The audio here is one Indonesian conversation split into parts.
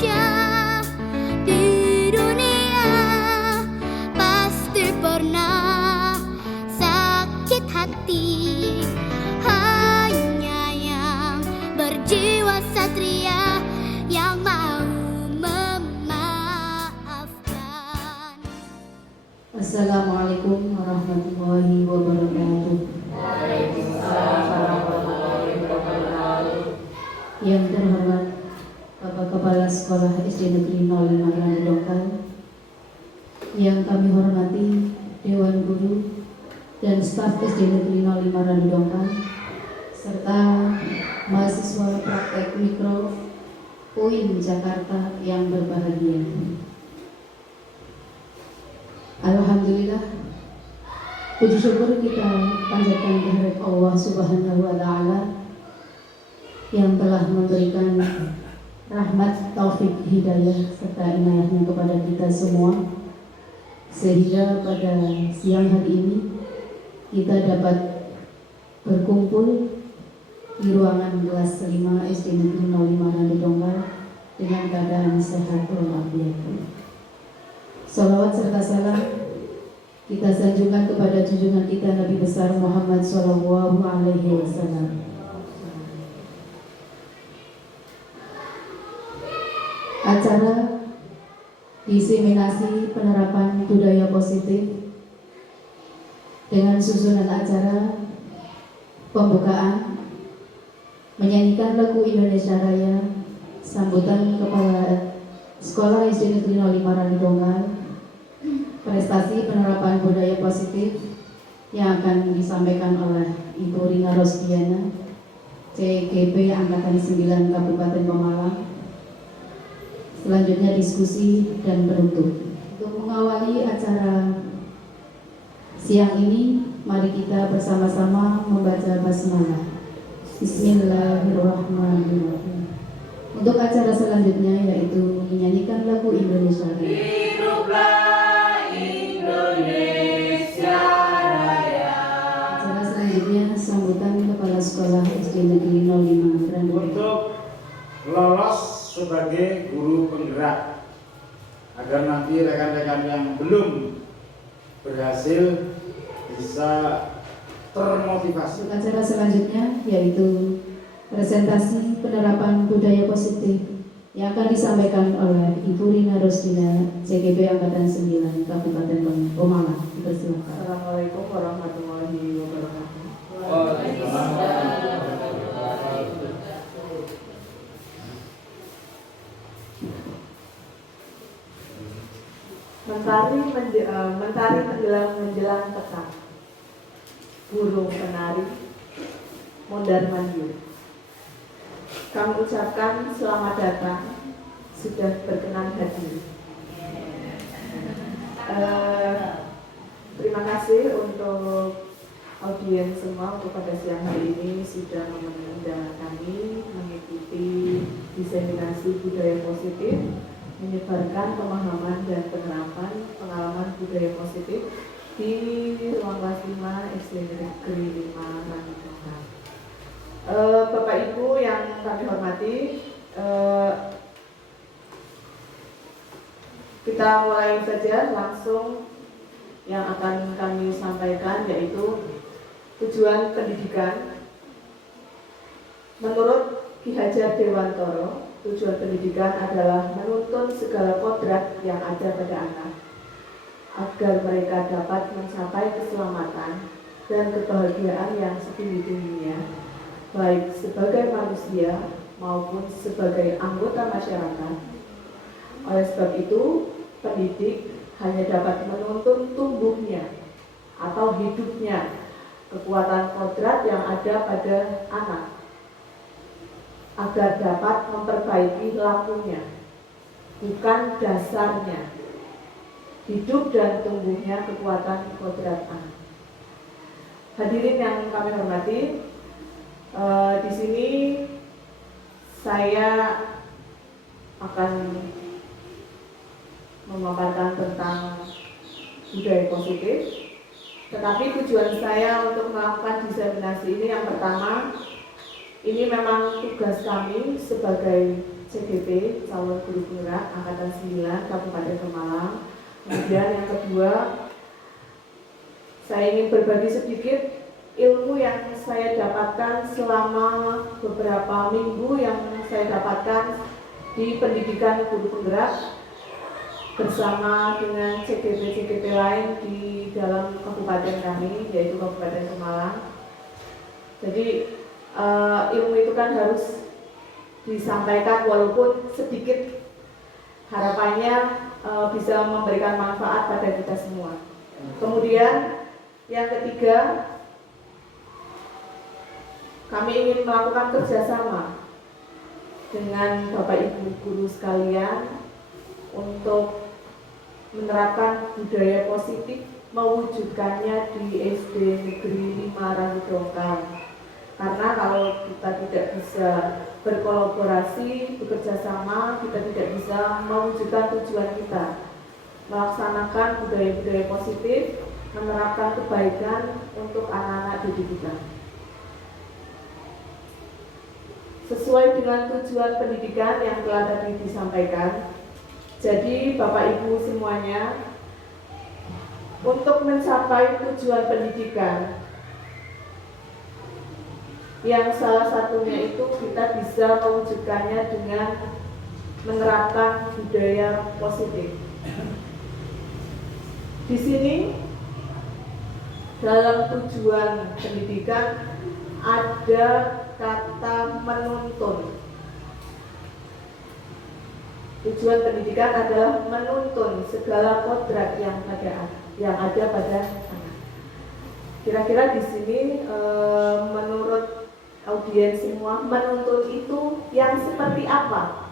manusia di dunia pasti pernah sakit hati. Hanya yang berjiwa satria yang mau memaafkan. Assalamualaikum warahmatullahi wabarakatuh. Waalaikumsalam warahmatullahi wabarakatuh. Yang terhormat Bapak Kepala Sekolah SD Negeri 05 Grandi Dongkal, yang kami hormati Dewan Guru dan staf SD Negeri 05 Grandi Dongkal, serta mahasiswa praktek mikro UIN Jakarta yang berbahagia. Alhamdulillah, puji syukur kita panjatkan kehadirat Allah Subhanahu wa Ta'ala yang telah memberikan rahmat, taufik, hidayah serta inayahnya kepada kita semua, sehingga pada siang hari ini kita dapat berkumpul di ruangan kelas 5 SD Negeri 05 Grandi Dongkal dengan keadaan sehat walafiat. Salawat serta salam kita sanjungkan kepada junjungan kita Nabi besar Muhammad Sallallahu Alaihi Wasallam. Acara diseminasi penerapan budaya positif dengan susunan acara pembukaan menyanyikan lagu Indonesia Raya, sambutan Kepala Sekolah SD Negeri 05 Grandi Dongkal, prestasi penerapan budaya positif yang akan disampaikan oleh Ibu Rina Rosdiana, CGP Angkatan 9 Kabupaten Pemalang. Selanjutnya diskusi dan penutup. Untuk mengawali acara siang ini, mari kita bersama-sama membaca basmalah. Bismillahirrahmanirrahim. Untuk acara selanjutnya yaitu menyanyikan lagu Indonesia Raya. Hiduplah Indonesia Raya. Acara selanjutnya sambutan Kepala Sekolah SD Negeri 05 Grandi. Untuk lolos sebagai guru penggerak, agar nanti rekan-rekan yang belum berhasil bisa termotivasi. Untuk acara selanjutnya yaitu presentasi penerapan budaya positif yang akan disampaikan oleh Ibu Rina Rosdina, CGP Angkatan 9 Kabupaten Pemalang. Dipersilakan. Assalamualaikum warahmatullahi wabarakatuh. Mentari menjelang petang, burung penari mondar mandir. Kami ucapkan selamat datang, sudah berkenan hadir. Terima kasih untuk audiens semua untuk pada siang hari ini sudah mengundang kami mengikuti diseminasi budaya positif, menyebarkan pemahaman dan penerapan pengalaman budaya positif di ruang kelas 5 SD Negeri 5 Grandi Dongkal. Bapak Ibu yang kami hormati, kita mulai saja langsung yang akan kami sampaikan, yaitu tujuan pendidikan. Menurut Ki Hajar Dewantoro, tujuan pendidikan adalah menuntun segala kodrat yang ada pada anak agar mereka dapat mencapai keselamatan dan kebahagiaan yang setinggi-tingginya, baik sebagai manusia maupun sebagai anggota masyarakat. Oleh sebab itu, pendidik hanya dapat menuntun tumbuhnya atau hidupnya kekuatan kodrat yang ada pada anak agar dapat memperbaiki lakunya, bukan dasarnya. Hidup dan tumbuhnya kekuatan kodrat anak. Hadirin yang kami hormati, di sini saya akan memaparkan tentang budaya positif. Tetapi tujuan saya untuk melakukan diseminasi ini, yang pertama, ini memang tugas kami sebagai CGP, calon guru penggerak Angkatan 9 Kabupaten Pemalang. Kemudian yang kedua, saya ingin berbagi sedikit ilmu yang saya dapatkan selama beberapa minggu yang saya dapatkan di pendidikan guru penggerak bersama dengan CGP-CGP lain di dalam kabupaten kami, yaitu Kabupaten Pemalang. Jadi ilmu itu kan harus disampaikan walaupun sedikit, harapannya bisa memberikan manfaat pada kita semua. Kemudian yang ketiga, kami ingin melakukan kerjasama dengan Bapak Ibu guru sekalian untuk menerapkan budaya positif, mewujudkannya di SD Negeri 5 Ranudongkal. Karena kalau kita tidak bisa berkolaborasi, bekerja sama, kita tidak bisa mewujudkan tujuan kita, melaksanakan budaya-budaya positif, menerapkan kebaikan untuk anak-anak didik kita. Sesuai dengan tujuan pendidikan yang telah tadi disampaikan, jadi Bapak Ibu semuanya, untuk mencapai tujuan pendidikan yang salah satunya itu kita bisa mewujudkannya dengan menerapkan budaya positif. Di sini dalam tujuan pendidikan ada kata menuntun. Tujuan pendidikan adalah menuntun segala kodrat yang ada pada anak. Kira-kira di sini menurut audiens semua, menuntun itu yang seperti apa?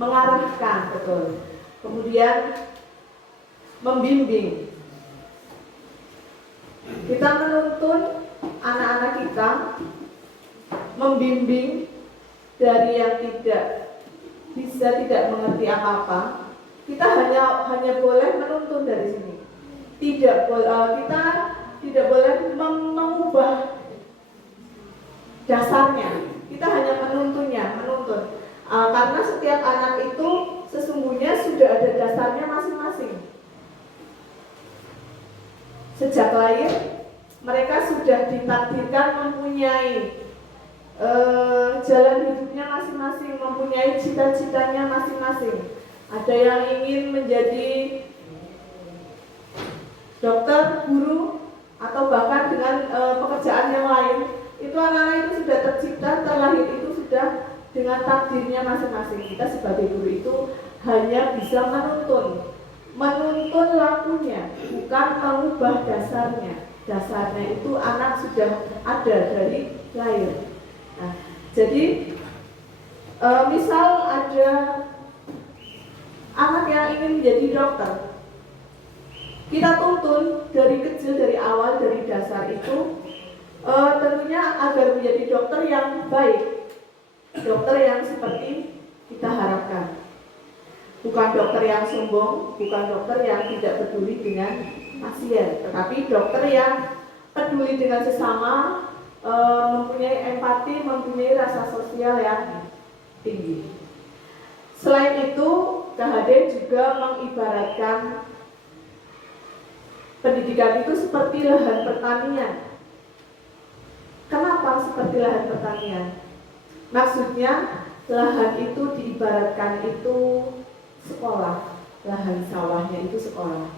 Mengarahkan, betul. Kemudian membimbing. Kita menuntun anak-anak kita, membimbing dari yang tidak mengerti apa-apa. Kita hanya boleh menuntun dari sini. Kita tidak boleh mengubah dasarnya. Kita hanya menuntun. Karena setiap anak itu sesungguhnya sudah ada dasarnya masing-masing. Sejak lahir mereka sudah ditakdirkan mempunyai jalan hidupnya masing-masing, mempunyai cita-citanya masing-masing. Ada yang ingin menjadi dokter, guru, atau bahkan dengan pekerjaan yang lain. Itu anak-anak itu sudah tercipta, terlahir itu sudah dengan takdirnya masing-masing. Kita sebagai guru itu hanya bisa menuntun lakunya, bukan mengubah dasarnya. Dasarnya itu anak sudah ada dari lahir. Nah, jadi misal ada anak yang ingin menjadi dokter, kita tuntun dari kecil, dari awal, dari dasar itu tentunya agar menjadi dokter yang baik, dokter yang seperti kita harapkan, bukan dokter yang sombong, bukan dokter yang tidak peduli dengan pasien, tetapi dokter yang peduli dengan sesama, mempunyai empati, mempunyai rasa sosial yang tinggi. Selain itu, KHD juga mengibaratkan pendidikan itu seperti lahan pertanian. Kenapa seperti lahan pertanian? Maksudnya lahan itu diibaratkan itu sekolah, lahan sawahnya itu sekolah.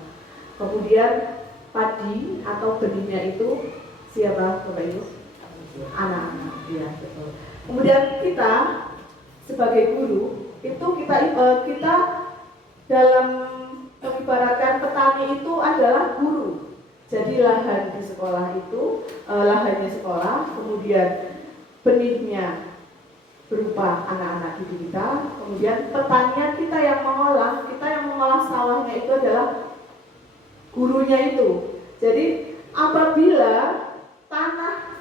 Kemudian padi atau benihnya itu siapa Bapak Ibu? Anak-anak, ya betul. Kemudian kita sebagai guru itu kita dalam mengibaratkan petani itu adalah guru. Jadi lahan di sekolah itu lahannya sekolah, kemudian benihnya berupa anak-anak didik kita, kemudian pertanian kita yang mengolah sawahnya itu adalah gurunya itu. Jadi apabila tanah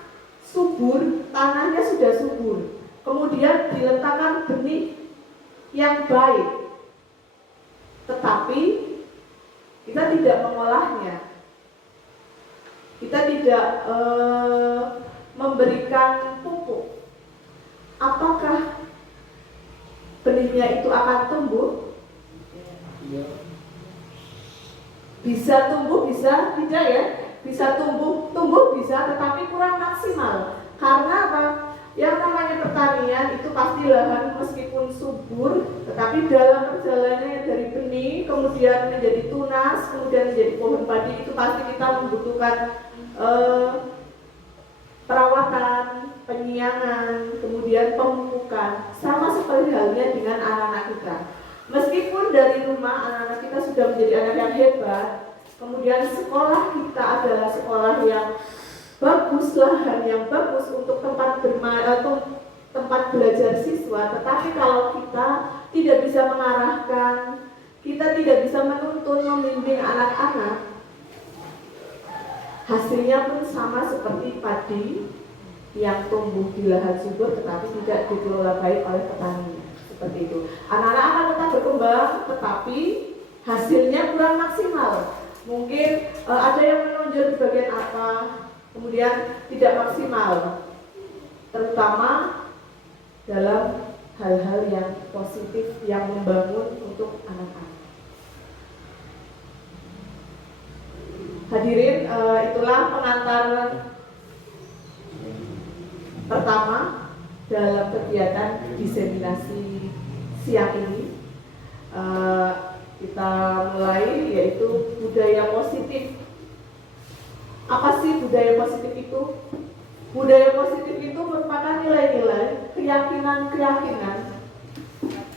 subur, tanahnya sudah subur, kemudian diletakkan benih yang baik, tetapi kita tidak mengolahnya, kita tidak memberikan pupuk, apakah benihnya itu akan tumbuh? Bisa tumbuh, bisa tidak ya? Bisa tumbuh bisa, tetapi kurang maksimal. Karena apa? Yang namanya pertanian itu pasti lahan meskipun subur, tetapi dalam perjalanannya dari benih kemudian menjadi tunas, kemudian menjadi pohon padi, itu pasti kita membutuhkan perawatan, penyiangan, kemudian pemupukan. Sama seperti halnya dengan anak-anak kita. Meskipun dari rumah anak-anak kita sudah menjadi anak yang hebat, kemudian sekolah kita adalah sekolah yang bagus, lahan yang bagus untuk tempat bermain atau tempat belajar siswa, tetapi kalau kita tidak bisa mengarahkan, kita tidak bisa menuntun, membimbing anak-anak, hasilnya pun sama seperti padi yang tumbuh di lahan subur tetapi tidak dikelola baik oleh petani. Seperti itu. Anak-anak akan tetap berkembang, tetapi hasilnya kurang maksimal. Mungkin ada yang menonjol di bagian apa, kemudian tidak maksimal, terutama dalam hal-hal yang positif yang membangun untuk anak-anak. Hadirin, itulah pengantar pertama dalam kegiatan diseminasi siang ini. Kita mulai, yaitu budaya positif. Apa sih budaya positif itu? Budaya positif itu merupakan nilai-nilai, keyakinan-keyakinan,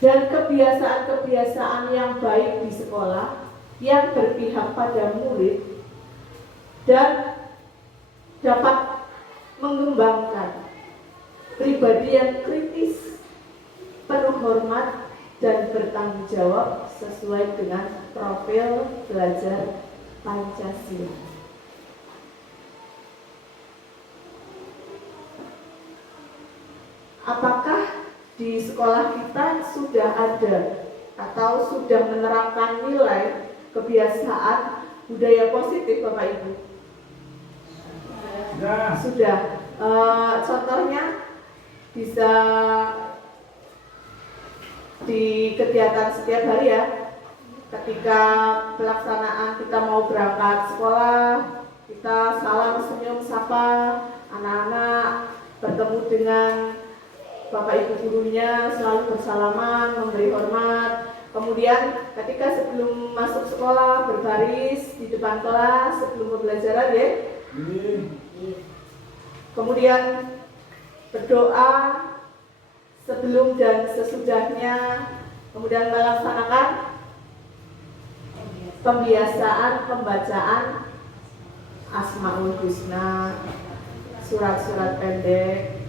dan kebiasaan-kebiasaan yang baik di sekolah yang berpihak pada murid dan dapat mengembangkan pribadi yang kritis, penuh hormat, dan bertanggung jawab sesuai dengan profil belajar Pancasila. Apakah di sekolah kita sudah ada atau sudah menerapkan nilai kebiasaan budaya positif, Bapak Ibu? Sudah. Contohnya bisa di kegiatan setiap hari ya, ketika pelaksanaan kita mau berangkat sekolah, kita salam, senyum, sapa anak-anak, bertemu dengan Bapak Ibu gurunya, selalu bersalaman, memberi hormat. Kemudian ketika sebelum masuk sekolah berbaris di depan kelas sebelum pembelajaran ya. Kemudian berdoa sebelum dan sesudahnya, kemudian melaksanakan pembiasaan pembacaan Asmaul Husna, surat-surat pendek,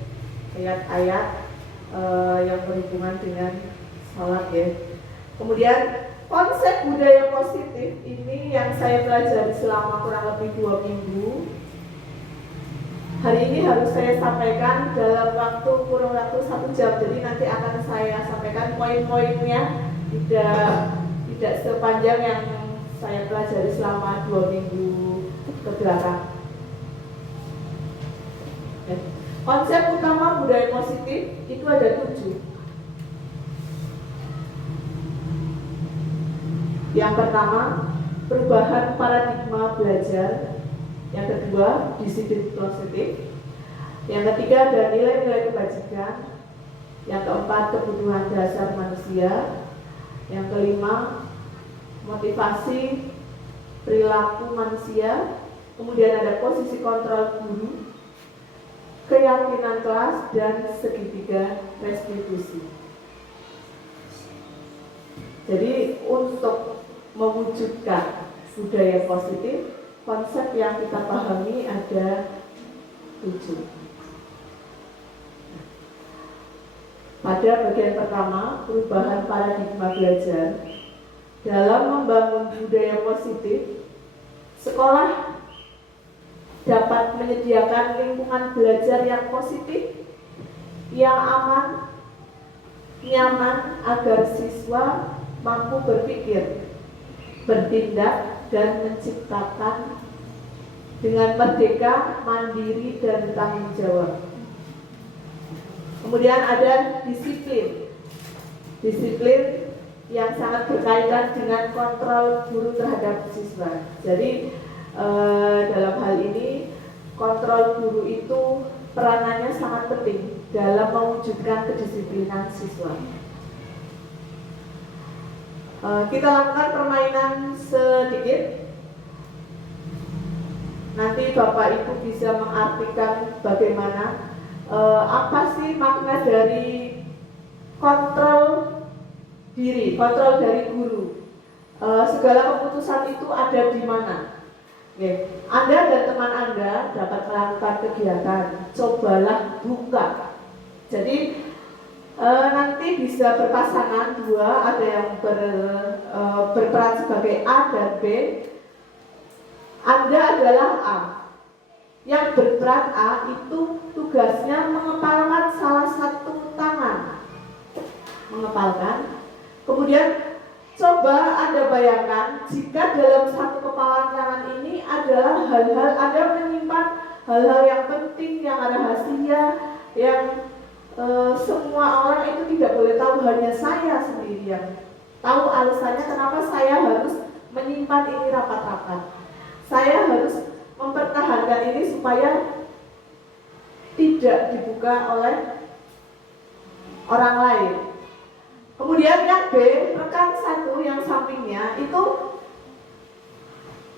ayat-ayat yang berhubungan dengan salat ya. Kemudian konsep budaya positif ini yang saya pelajari selama kurang lebih 2 minggu. Hari ini harus saya sampaikan dalam kurun waktu 1 jam. Jadi nanti akan saya sampaikan poin-poinnya, tidak sepanjang yang saya pelajari selama 2 minggu ke belakang. Konsep utama budaya positif itu ada 7. Yang pertama, perubahan paradigma belajar. Yang kedua, disiplin positif. Yang ketiga, ada nilai-nilai kebajikan. Yang keempat, kebutuhan dasar manusia. Yang kelima, motivasi perilaku manusia. Kemudian ada posisi kontrol guru, keyakinan kelas, dan segitiga restitusi. Jadi untuk mewujudkan budaya positif, konsep yang kita pahami ada 7. Pada bagian pertama, perubahan paradigma belajar. Dalam membangun budaya positif, sekolah dapat menyediakan lingkungan belajar yang positif, yang aman, nyaman, agar siswa mampu berpikir, bertindak, dan menciptakan dengan merdeka, mandiri, dan tanggung jawab. Kemudian ada disiplin. Disiplin yang sangat berkaitan dengan kontrol guru terhadap siswa. Jadi dalam hal ini kontrol guru itu peranannya sangat penting dalam mewujudkan kedisiplinan siswa. Kita lakukan permainan sedikit. Nanti Bapak Ibu bisa mengartikan bagaimana apa sih makna dari kontrol diri, kontrol dari guru. Segala keputusan itu ada di mana? Oke. Anda dan teman Anda dapat melakukan kegiatan. Cobalah buka. Jadi nanti bisa berpasangan dua, ada yang berperan sebagai A dan B. Anda adalah A. Yang berperan A itu tugasnya mengepalkan salah satu tangan. Mengepalkan. Kemudian coba Anda bayangkan jika dalam satu kepalan tangan ini adalah hal-hal Anda menyimpan hal-hal yang penting, yang ada rahasia, yang semua orang itu tidak boleh tahu, hanya saya sendiri yang tahu alasannya kenapa saya harus menyimpan ini rapat-rapat. Saya harus mempertahankan ini supaya tidak dibuka oleh orang lain. Kemudian yang B, rekan satu yang sampingnya itu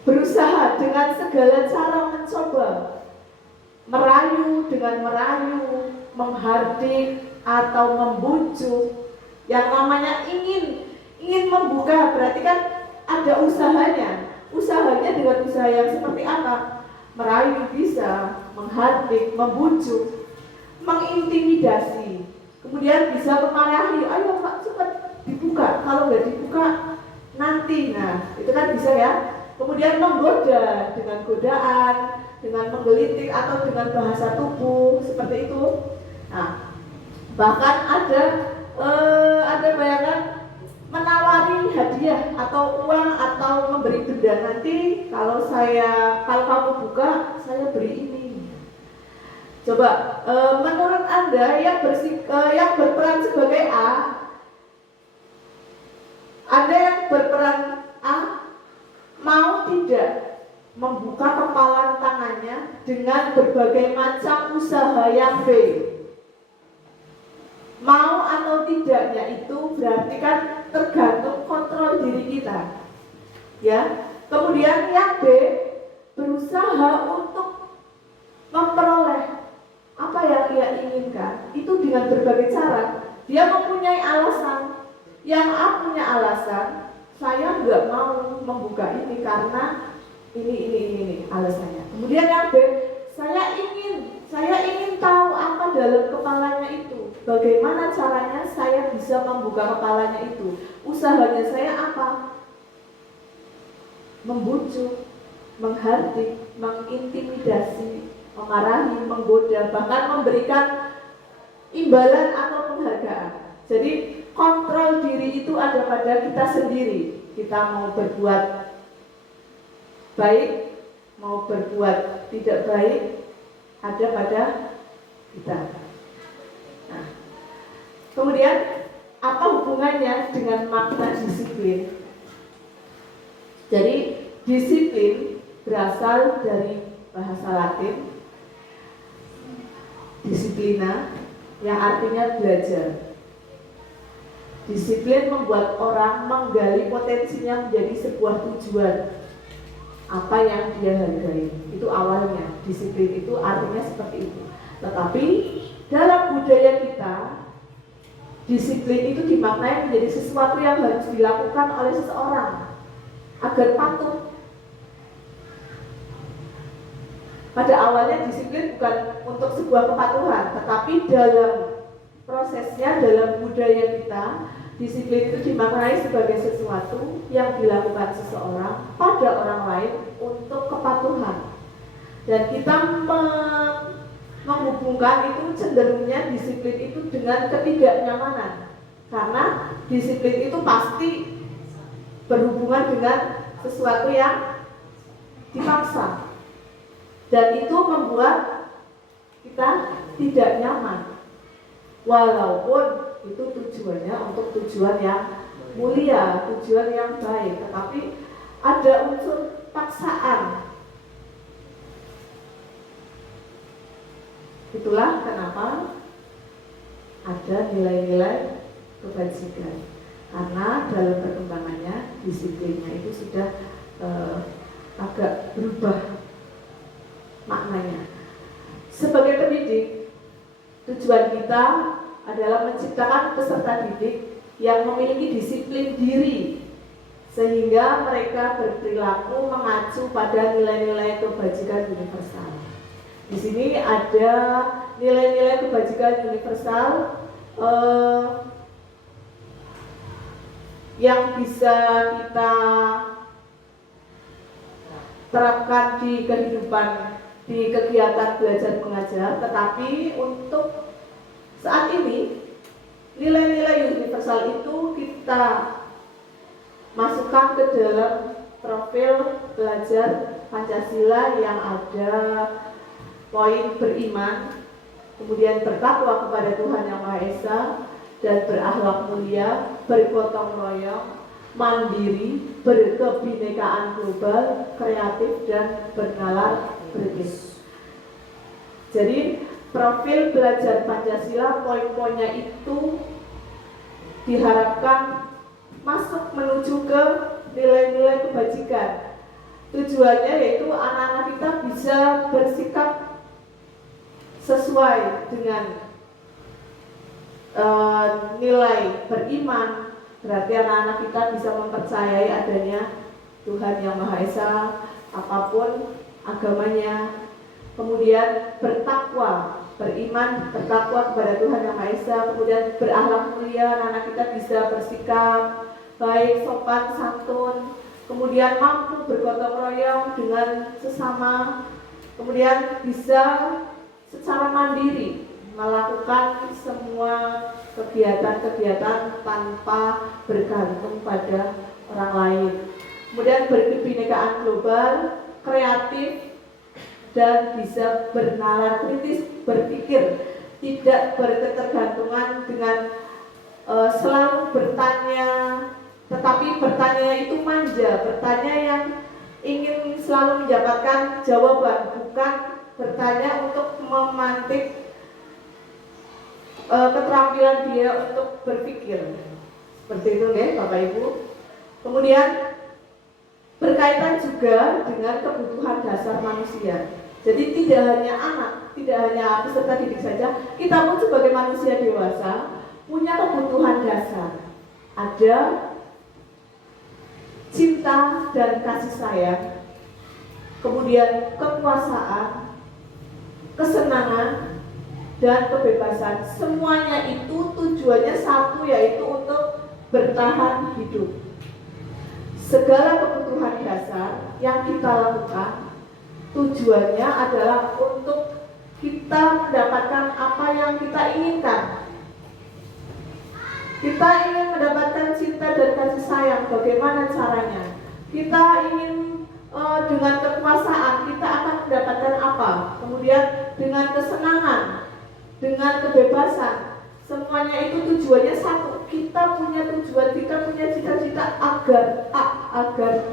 berusaha dengan segala cara mencoba merayu, menghardik atau membujuk. Yang namanya ingin membuka berarti kan ada usahanya. Usahanya dengan usaha yang seperti apa? Merayu bisa, menghardik, membujuk, mengintimidasi. Kemudian bisa memarahi, ayo Pak cepat dibuka, kalau nggak dibuka nanti. Nah itu kan bisa ya. Kemudian menggoda dengan godaan, dengan menggelitik atau dengan bahasa tubuh seperti itu. Nah bahkan ada bayangan menawari hadiah atau uang atau memberi benda, nanti kalau kamu buka saya beri ini. Coba menurut Anda yang berperan sebagai A, Anda yang berperan A mau tidak membuka kepalan tangannya dengan berbagai macam usaha yang B? Mau atau tidaknya itu berarti kan tergantung kontrol diri kita. Ya. Kemudian yang B, berusaha untuk memperoleh apa yang ia inginkan itu dengan berbagai cara. Dia mempunyai alasan. Yang A punya alasan, saya nggak mau membuka ini karena ini alasannya. Kemudian yang B, saya ingin tahu apa dalam kepalanya itu. Bagaimana caranya saya bisa membuka kepalanya itu? Usahanya saya apa? Membujuk, menghardik, mengintimidasi, memarahi, menggoda, bahkan memberikan imbalan atau penghargaan. Jadi kontrol diri itu ada pada kita sendiri. Kita mau berbuat baik, mau berbuat tidak baik, ada pada kita. Nah, kemudian apa hubungannya dengan makna disiplin? Jadi disiplin berasal dari bahasa Latin disiplina yang artinya belajar. Disiplin membuat orang menggali potensinya menjadi sebuah tujuan. Apa yang dia hargai, itu awalnya. Disiplin itu artinya seperti itu. Tetapi dalam budaya kita, disiplin itu dimaknai menjadi sesuatu yang harus dilakukan oleh seseorang agar patuh. Pada awalnya disiplin bukan untuk sebuah kepatuhan, tetapi dalam prosesnya, dalam budaya kita, disiplin itu dimaknai sebagai sesuatu yang dilakukan seseorang pada orang lain untuk kepatuhan. Dan kita menghubungkan itu cenderungnya disiplin itu dengan ketidaknyamanan. Karena disiplin itu pasti berhubungan dengan sesuatu yang dipaksa. Dan itu membuat kita tidak nyaman. Walaupun itu tujuannya untuk tujuan yang mulia, tujuan yang baik, tetapi ada unsur paksaan. Itulah kenapa ada nilai-nilai kebajikan, karena dalam perkembangannya disiplinnya itu sudah agak berubah maknanya. Sebagai pendidik, tujuan kita adalah menciptakan peserta didik yang memiliki disiplin diri sehingga mereka berperilaku mengacu pada nilai-nilai kebajikan universal. Di sini ada nilai-nilai kebajikan universal yang bisa kita terapkan di kehidupan, di kegiatan belajar mengajar. Tetapi untuk saat ini nilai-nilai universal itu kita masukkan ke dalam profil belajar Pancasila yang ada poin beriman, kemudian bertakwa kepada Tuhan Yang Maha Esa, dan berakhlak mulia, bergotong royong, mandiri, berkebinekaan global, kreatif, dan bernalar kritis. Jadi profil belajar Pancasila, poin-poinnya itu diharapkan masuk menuju ke nilai-nilai kebajikan. Tujuannya yaitu anak-anak kita bisa bersikap sesuai dengan nilai beriman. Berarti anak-anak kita bisa mempercayai adanya Tuhan Yang Maha Esa, apapun agamanya. Kemudian bertakwa, beriman, bertakwa kepada Tuhan Yang Maha Esa. Kemudian berakhlak mulia, anak-anak kita bisa bersikap baik, sopan, santun. Kemudian mampu bergotong royong dengan sesama. Kemudian bisa secara mandiri melakukan semua kegiatan-kegiatan tanpa bergantung pada orang lain. Kemudian berkebinekaan global, kreatif, dan bisa bernalar kritis, berpikir, tidak berketergantungan dengan selalu bertanya, tetapi bertanya itu manja, bertanya yang ingin selalu mendapatkan jawaban, bukan bertanya untuk memantik keterampilan dia untuk berpikir. Seperti itu ya Bapak Ibu. Kemudian berkaitan juga dengan kebutuhan dasar manusia. Jadi tidak hanya anak, tidak hanya peserta didik saja, kita pun sebagai manusia dewasa punya kebutuhan dasar. Ada cinta dan kasih sayang, kemudian kekuasaan, kesenangan, dan kebebasan. Semuanya itu tujuannya satu, yaitu untuk bertahan hidup. Segala kebutuhan dasar yang kita lakukan tujuannya adalah untuk kita mendapatkan apa yang kita inginkan. Kita ingin mendapatkan cinta dan kasih sayang, bagaimana caranya? Kita ingin dengan kekuasaan, kita akan mendapatkan apa? Kemudian dengan kesenangan, dengan kebebasan, semuanya itu tujuannya satu. Kita punya tujuan, kita punya cita-cita agar A, agar B.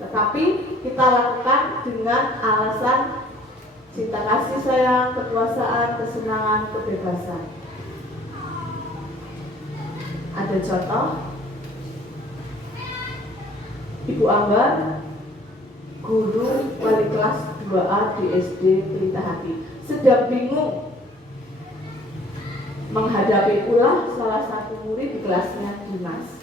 Tetapi kita lakukan dengan alasan cinta kasih sayang, kekuasaan, kesenangan, kebebasan. Ada contoh, Ibu Ambar, guru wali kelas 2A di SD Pelita Hati, sedang bingung menghadapi ulah salah satu murid di kelasnya Dimas.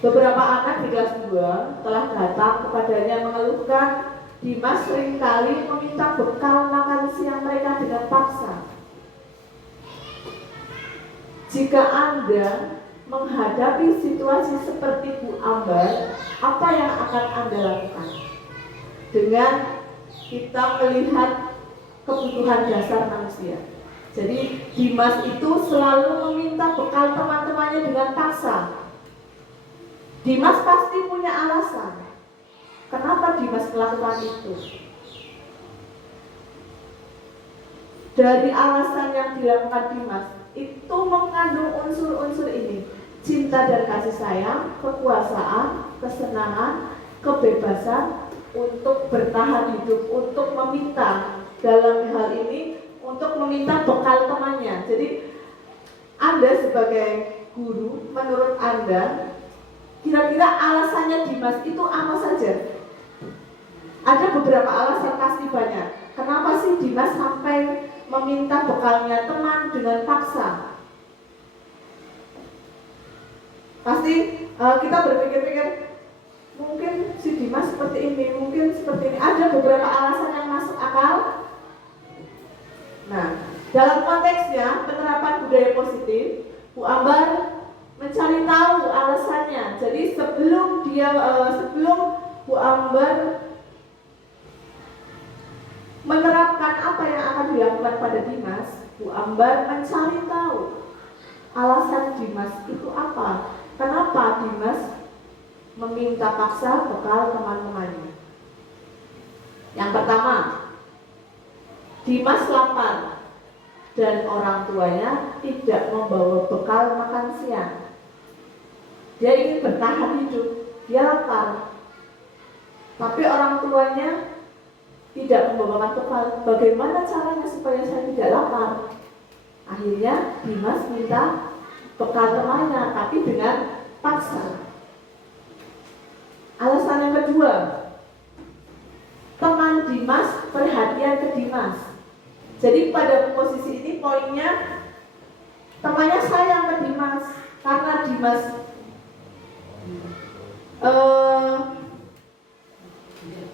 Beberapa anak di kelas 2 telah datang kepadanya mengeluhkan Dimas seringkali meminta bekal makan siang mereka dengan paksa. Jika Anda menghadapi situasi seperti Bu Ambar, apa yang akan Anda lakukan? Dengan kita melihat kebutuhan dasar manusia. Jadi Dimas itu selalu meminta bekal teman-temannya dengan paksa. Dimas pasti punya alasan kenapa Dimas melakukan itu. dari alasan yang dilakukan Dimas itu mengandung unsur-unsur ini: cinta dan kasih sayang, kekuasaan, kesenangan, kebebasan untuk bertahan hidup, untuk meminta, dalam hal ini untuk meminta bekal temannya. Jadi Anda sebagai guru, menurut Anda kira-kira alasannya Dimas itu apa saja? Ada beberapa alasan, pasti banyak. Kenapa sih Dimas sampai meminta bekalnya teman dengan paksa? Pasti kita berpikir-pikir, mungkin si Dimas seperti ini, mungkin seperti ini. Ada beberapa alasan yang masuk akal. Nah, dalam konteksnya penerapan budaya positif, Bu Ambar mencari tahu alasannya. Jadi sebelum Bu Ambar menerapkan apa yang akan dilakukan pada Dimas, Bu Ambar mencari tahu alasan Dimas itu apa. Kenapa Dimas meminta paksa bekal teman-temannya? Yang pertama, Dimas lapar dan orang tuanya tidak membawa bekal makan siang. Dia ingin bertahan hidup, dia lapar, tapi orang tuanya tidak membawakan bekal. Bagaimana caranya supaya saya tidak lapar? Akhirnya Dimas minta bekal temannya, tapi dengan paksa. Alasan yang kedua, teman Dimas perhatian ke Dimas. Jadi pada posisi ini poinnya, temannya sayang ke Dimas karena Dimas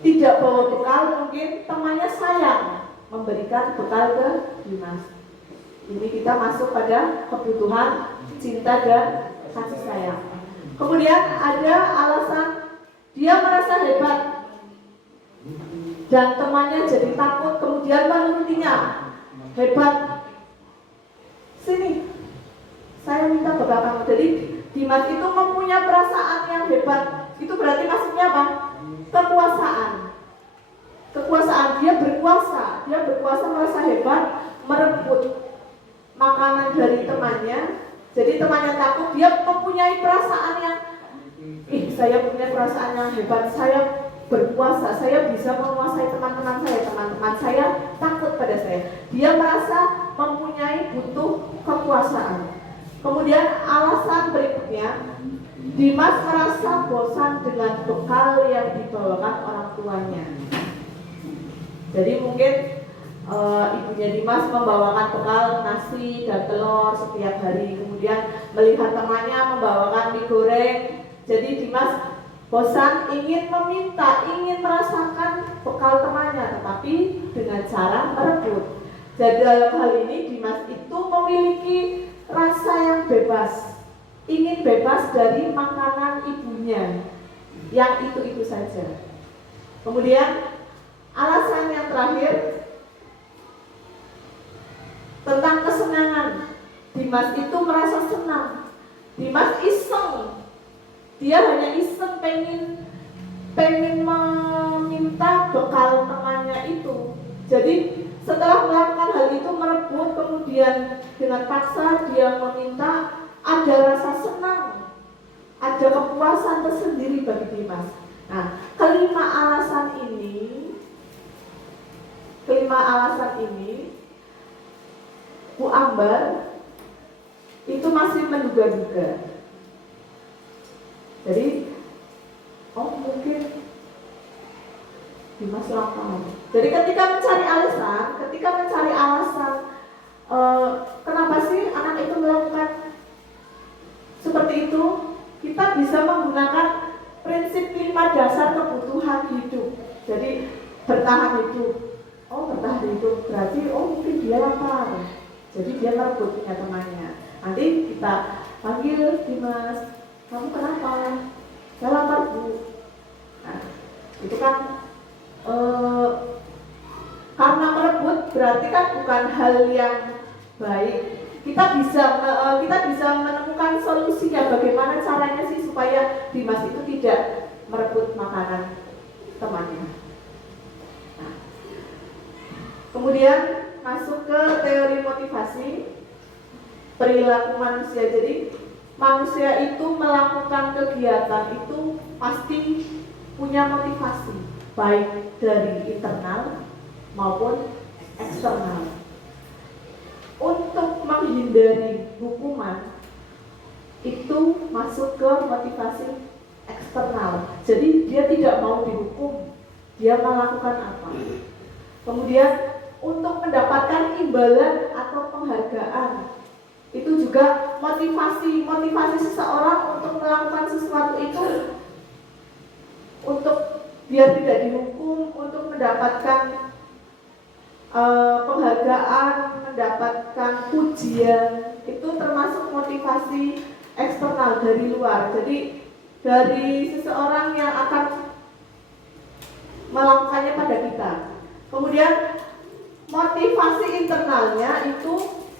tidak bawa bekal, mungkin temannya sayang memberikan bekal ke Dimas. Ini kita masuk pada kebutuhan cinta dan kasih sayang. Kemudian ada alasan dia merasa hebat dan temannya jadi takut, kemudian menurutinya. Hebat, sini saya minta bekal kamu. Jadi Dimas itu mempunyai perasaan yang hebat. Itu berarti maksudnya apa? Kekuasaan. Kekuasaan, dia berkuasa merasa hebat, merebut makanan dari temannya. Jadi temannya takut, dia mempunyai perasaan yang saya punya perasaan yang hebat, saya berkuasa, saya bisa menguasai teman-teman saya takut pada saya. Dia merasa mempunyai butuh kekuasaan. Kemudian alasan berikutnya, Dimas merasa bosan dengan bekal yang dibawakan orang tuanya. Jadi mungkin ibunya Dimas membawakan bekal nasi dan telur setiap hari. Kemudian melihat temannya membawakan mie goreng, jadi Dimas bosan, ingin meminta, ingin merasakan bekal temannya, tetapi dengan cara merebut. Jadi dalam hal ini Dimas itu memiliki rasa yang bebas, ingin bebas dari makanan ibunya yang itu-itu saja. Kemudian alasan yang terakhir tentang kesenangan. Dimas itu merasa senang. Dimas iseng. Dia hanya iseng pengen meminta bekal temannya itu. Jadi setelah melakukan hal itu, merebut, kemudian dengan paksa dia meminta, ada rasa senang, ada kepuasan tersendiri bagi Dimas. Nah, kelima alasan ini Bu Ambar itu masih menduga-duga. Jadi, mungkin Dimas lapar. Jadi ketika mencari alasan, kenapa sih anak itu melakukan seperti itu, kita bisa menggunakan prinsip 5 dasar kebutuhan hidup. Jadi bertahan hidup. Bertahan hidup berarti mungkin dia lapar. Jadi dia merebut punya temannya. Nanti kita panggil Dimas, kamu kenapa? Saya lapar, Bu. Nah, itu kan karena merebut berarti kan bukan hal yang baik. Kita bisa menemukan solusinya, bagaimana caranya sih supaya Dimas itu tidak merebut makanan temannya. Nah, kemudian masuk ke teori motivasi perilaku manusia. Jadi manusia itu melakukan kegiatan itu pasti punya motivasi, baik dari internal maupun eksternal. Untuk menghindari hukuman itu masuk ke motivasi eksternal. Jadi dia tidak mau dihukum, dia melakukan apa. Kemudian untuk mendapatkan imbalan atau penghargaan, itu juga motivasi seseorang untuk melakukan sesuatu itu untuk biar tidak dihukum, untuk mendapatkan penghargaan, mendapatkan pujian, itu termasuk motivasi eksternal dari luar. Jadi dari seseorang yang akan melakukannya pada kita. Kemudian motivasi internalnya itu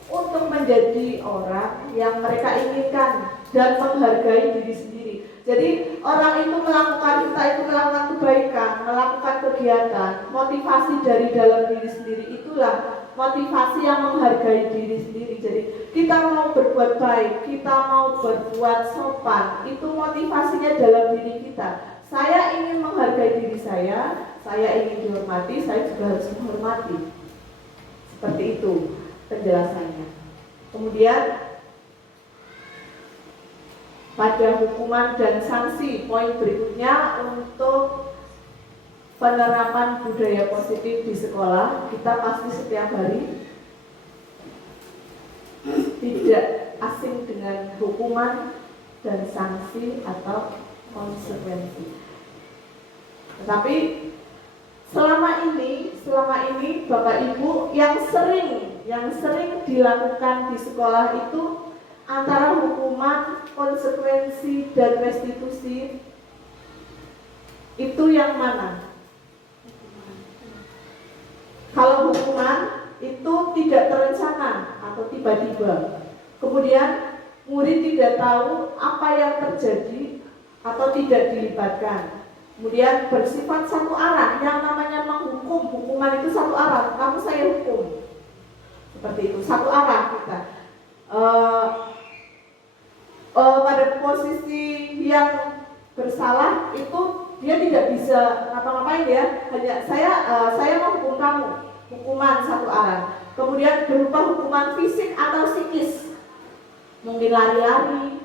untuk menjadi orang yang mereka inginkan dan menghargai diri sendiri. Jadi orang itu melakukan, kita itu melakukan kebaikan, melakukan kegiatan, motivasi dari dalam diri sendiri, itulah motivasi yang menghargai diri sendiri. Jadi kita mau berbuat baik, kita mau berbuat sopan, itu motivasinya dalam diri kita. Saya ingin menghargai diri saya ingin dihormati, saya juga harus menghormati. Seperti itu penjelasannya. Kemudian pada hukuman dan sanksi, poin berikutnya untuk penerapan budaya positif di sekolah, kita pasti setiap hari tidak asing dengan hukuman dan sanksi atau konsekuensi. Tetapi selama ini Bapak Ibu yang sering dilakukan di sekolah itu antara hukuman, konsekuensi, dan restitusi, itu yang mana? Kalau hukuman itu tidak terencana atau tiba-tiba, kemudian murid tidak tahu apa yang terjadi atau tidak dilibatkan, kemudian bersifat satu arah. Yang namanya menghukum, hukuman itu satu arah, kamu saya hukum, seperti itu, satu arah kita. Pada posisi yang bersalah itu dia tidak bisa ngapa-ngapain ya, hanya saya menghukum kamu, hukuman satu arah. Kemudian berupa hukuman fisik atau psikis, mungkin lari-lari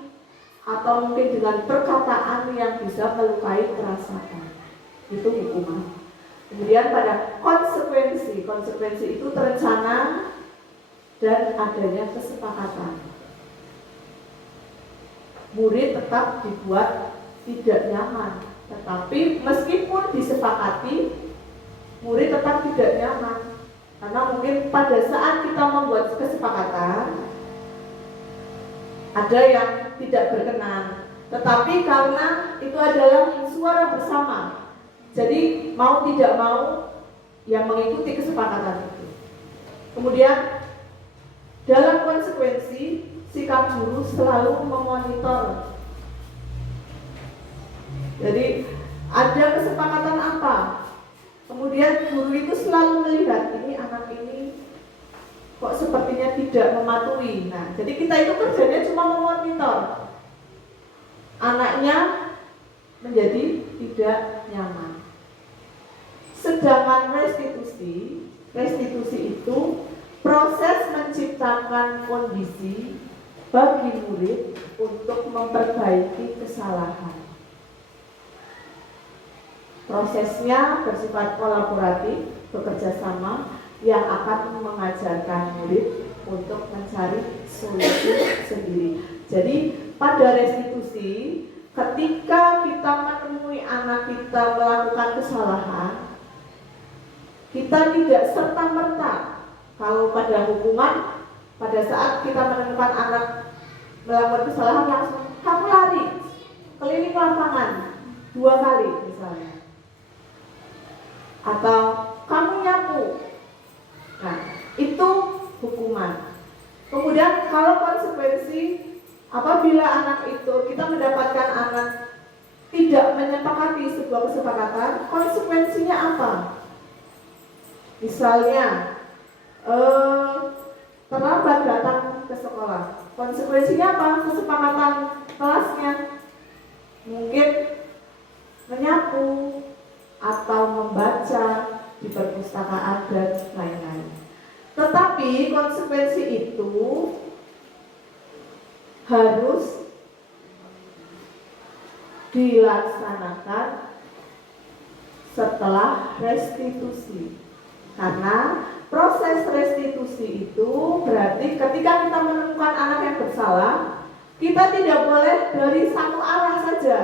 atau mungkin dengan perkataan yang bisa melukai perasaan, itu hukuman. Kemudian pada konsekuensi itu terencana dan adanya kesepakatan. Murid tetap dibuat tidak nyaman, tetapi meskipun disepakati, murid tetap tidak nyaman. Karena mungkin pada saat kita membuat kesepakatan, ada yang tidak berkenan, tetapi karena itu adalah suara bersama, jadi mau tidak mau yang mengikuti kesepakatan itu. Kemudian dalam konsekuensi, sikap guru selalu memonitor. Jadi ada kesepakatan apa, kemudian guru itu selalu melihat ini anak ini kok sepertinya tidak mematuhi. Nah, jadi kita itu kerjanya cuma memonitor. Anaknya menjadi tidak nyaman. Sedangkan restitusi itu proses menciptakan kondisi bagi murid untuk memperbaiki kesalahan. Prosesnya bersifat kolaboratif, bekerja sama, yang akan mengajarkan murid untuk mencari solusi sendiri. Jadi pada restitusi, ketika kita menemui anak kita melakukan kesalahan, kita tidak serta-merta. Kalau pada hukuman, pada saat kita menemukan anak melakukan kesalahan, langsung kamu lari keliling lapangan 2 kali misalnya, atau kamu nyapu. Nah, itu hukuman. Kemudian kalau konsekuensi, apabila anak itu kita mendapatkan anak tidak menyepakati sebuah kesepakatan, konsekuensinya apa? Misalnya terlambat datang ke sekolah. Konsekuensinya apa? Kesepakatan kelasnya mungkin menyapu atau membaca di perpustakaan dan lain-lain. Tetapi konsekuensi itu harus dilaksanakan setelah restitusi. Karena proses restitusi itu berarti ketika kita menemukan anak yang bersalah, kita tidak boleh dari satu arah saja.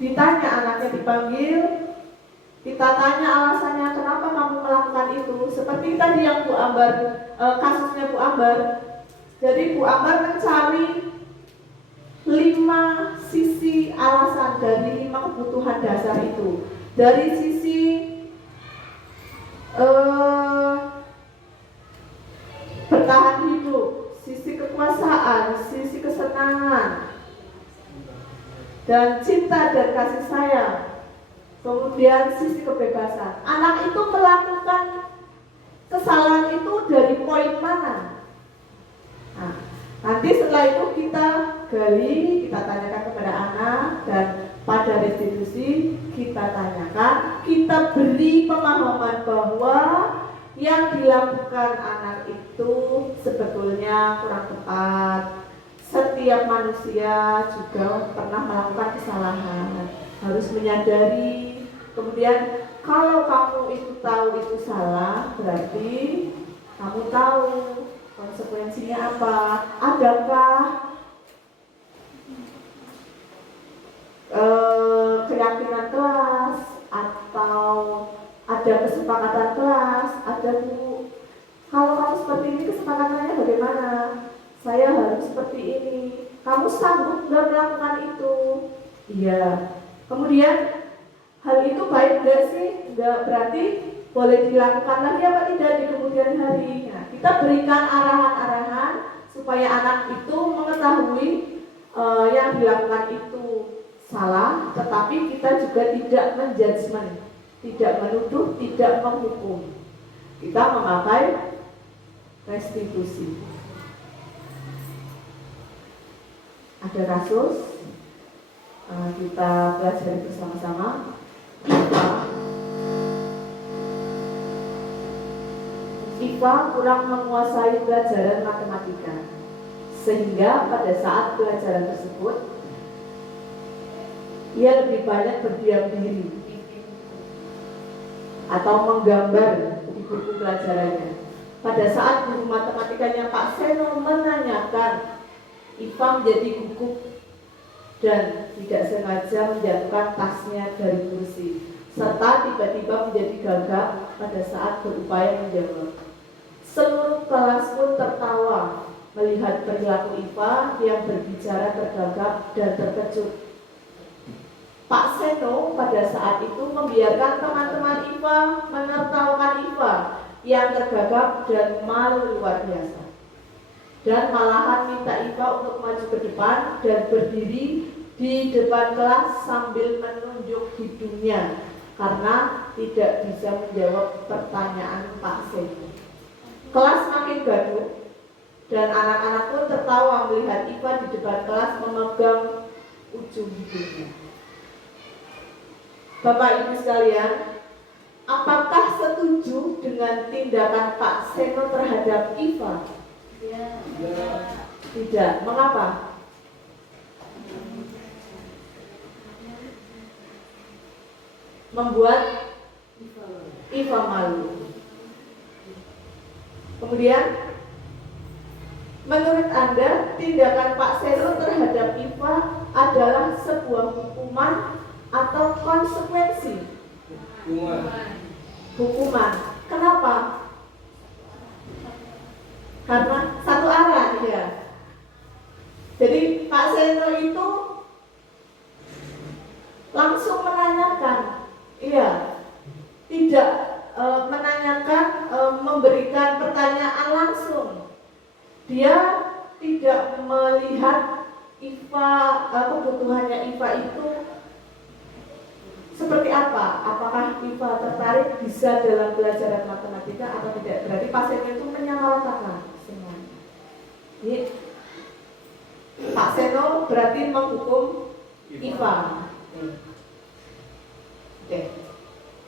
Ditanya, anaknya dipanggil, kita tanya alasannya kenapa kamu melakukan itu. Seperti tadi yang Bu Ambar, kasusnya Bu Ambar. Jadi Bu Ambar mencari 5 sisi alasan dari 5 kebutuhan dasar itu. Dari sisi bertahan hidup, sisi kekuasaan, sisi kesenangan, dan cinta dan kasih sayang. Kemudian sisi kebebasan. Anak itu melakukan kesalahan itu dari poin mana? Nah, nanti setelah itu kita gali, kita tanyakan kepada anak, dan pada restitusi kita tanyakan, kita beri pemahaman bahwa yang dilakukan anak itu sebetulnya kurang tepat. Setiap manusia juga pernah melakukan kesalahan, harus menyadari. Kemudian kalau kamu itu tahu itu salah, berarti kamu tahu konsekuensinya apa. Adakah keyakinan kelas atau ada kesepakatan kelas? Ada Bu, kalau kamu seperti ini kesepakatannya bagaimana? Saya harus seperti ini. Kamu sanggup nggak melakukan itu? Iya. Kemudian hal itu baik nggak sih? Nggak, berarti boleh dilakukan lagi apa tidak di kemudian hari? Nah, kita berikan arahan-arahan supaya anak itu mengetahui yang dilakukan itu salah, tetapi kita juga tidak menjudgment, tidak menuduh, tidak menghukum. Kita memakai restitusi. Ada kasus kita pelajari bersama-sama. Iva kurang menguasai pelajaran matematika, sehingga pada saat pelajaran tersebut ia lebih banyak berdiam diri atau menggambar di buku pelajarannya. Pada saat guru matematikanya Pak Seno menanyakan, Iva menjadi gugup dan tidak sengaja menjatuhkan tasnya dari kursi, serta tiba-tiba menjadi gagap pada saat berupaya menjawab. Seluruh kelas pun tertawa melihat perilaku Iva yang berbicara tergagap dan terkejut. Pak Seno pada saat itu membiarkan teman-teman Iva menertawakan Iva yang tergagap dan malu luar biasa, dan malahan minta Iva untuk maju ke depan dan berdiri di depan kelas sambil menunjuk hidungnya karena tidak bisa menjawab pertanyaan Pak Seno. Kelas makin gaduh dan anak-anak pun tertawa melihat Iva di depan kelas memegang ujung hidungnya. Bapak Ibu sekalian, apakah setuju dengan tindakan Pak Seno terhadap Iva? Ya. Tidak. Mengapa? Membuat Iva malu. Kemudian, menurut Anda, tindakan Pak Seno terhadap Iva adalah sebuah hukuman atau konsekuensi? Hukuman. Kenapa? Karena satu arah ya. Jadi Pak Seno itu langsung menanyakan, iya, tidak menanyakan, memberikan pertanyaan langsung. Dia tidak melihat Iva, kebutuhannya Iva itu seperti apa? Apakah IVA tertarik bisa dalam pelajaran matematika atau tidak? Berarti pasiennya itu menyamaratakan semuanya. Ini Pak Seno berarti menghukum IVA. Oke,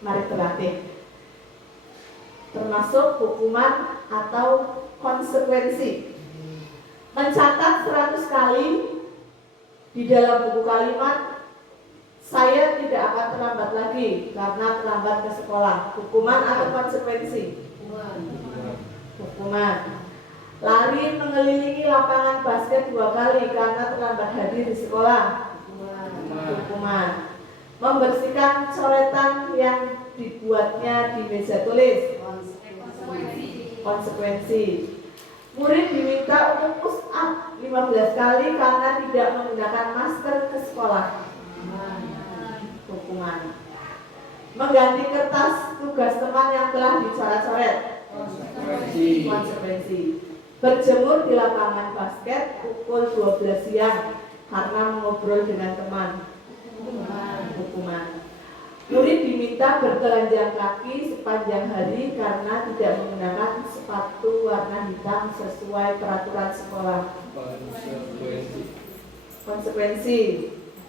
mari berlatih. Termasuk hukuman atau konsekuensi. Mencatat 100 kali di dalam buku kalimat, saya tidak akan terlambat lagi karena terlambat ke sekolah. Hukuman atau konsekuensi? Hukuman. Lari mengelilingi lapangan basket 2 kali karena terlambat hadir di sekolah. Hukuman. Membersihkan coretan yang dibuatnya di meja tulis. Konsekuensi. Murid diminta untuk push up 15 kali karena tidak menggunakan masker ke sekolah. Hukuman. Mengganti kertas tugas teman yang telah dicoret-coret. Konsekuensi. Berjemur di lapangan basket pukul 12 siang karena mengobrol dengan teman. Hukuman. Murid diminta bertelanjang kaki sepanjang hari karena tidak menggunakan sepatu warna hitam sesuai peraturan sekolah. Konsekuensi.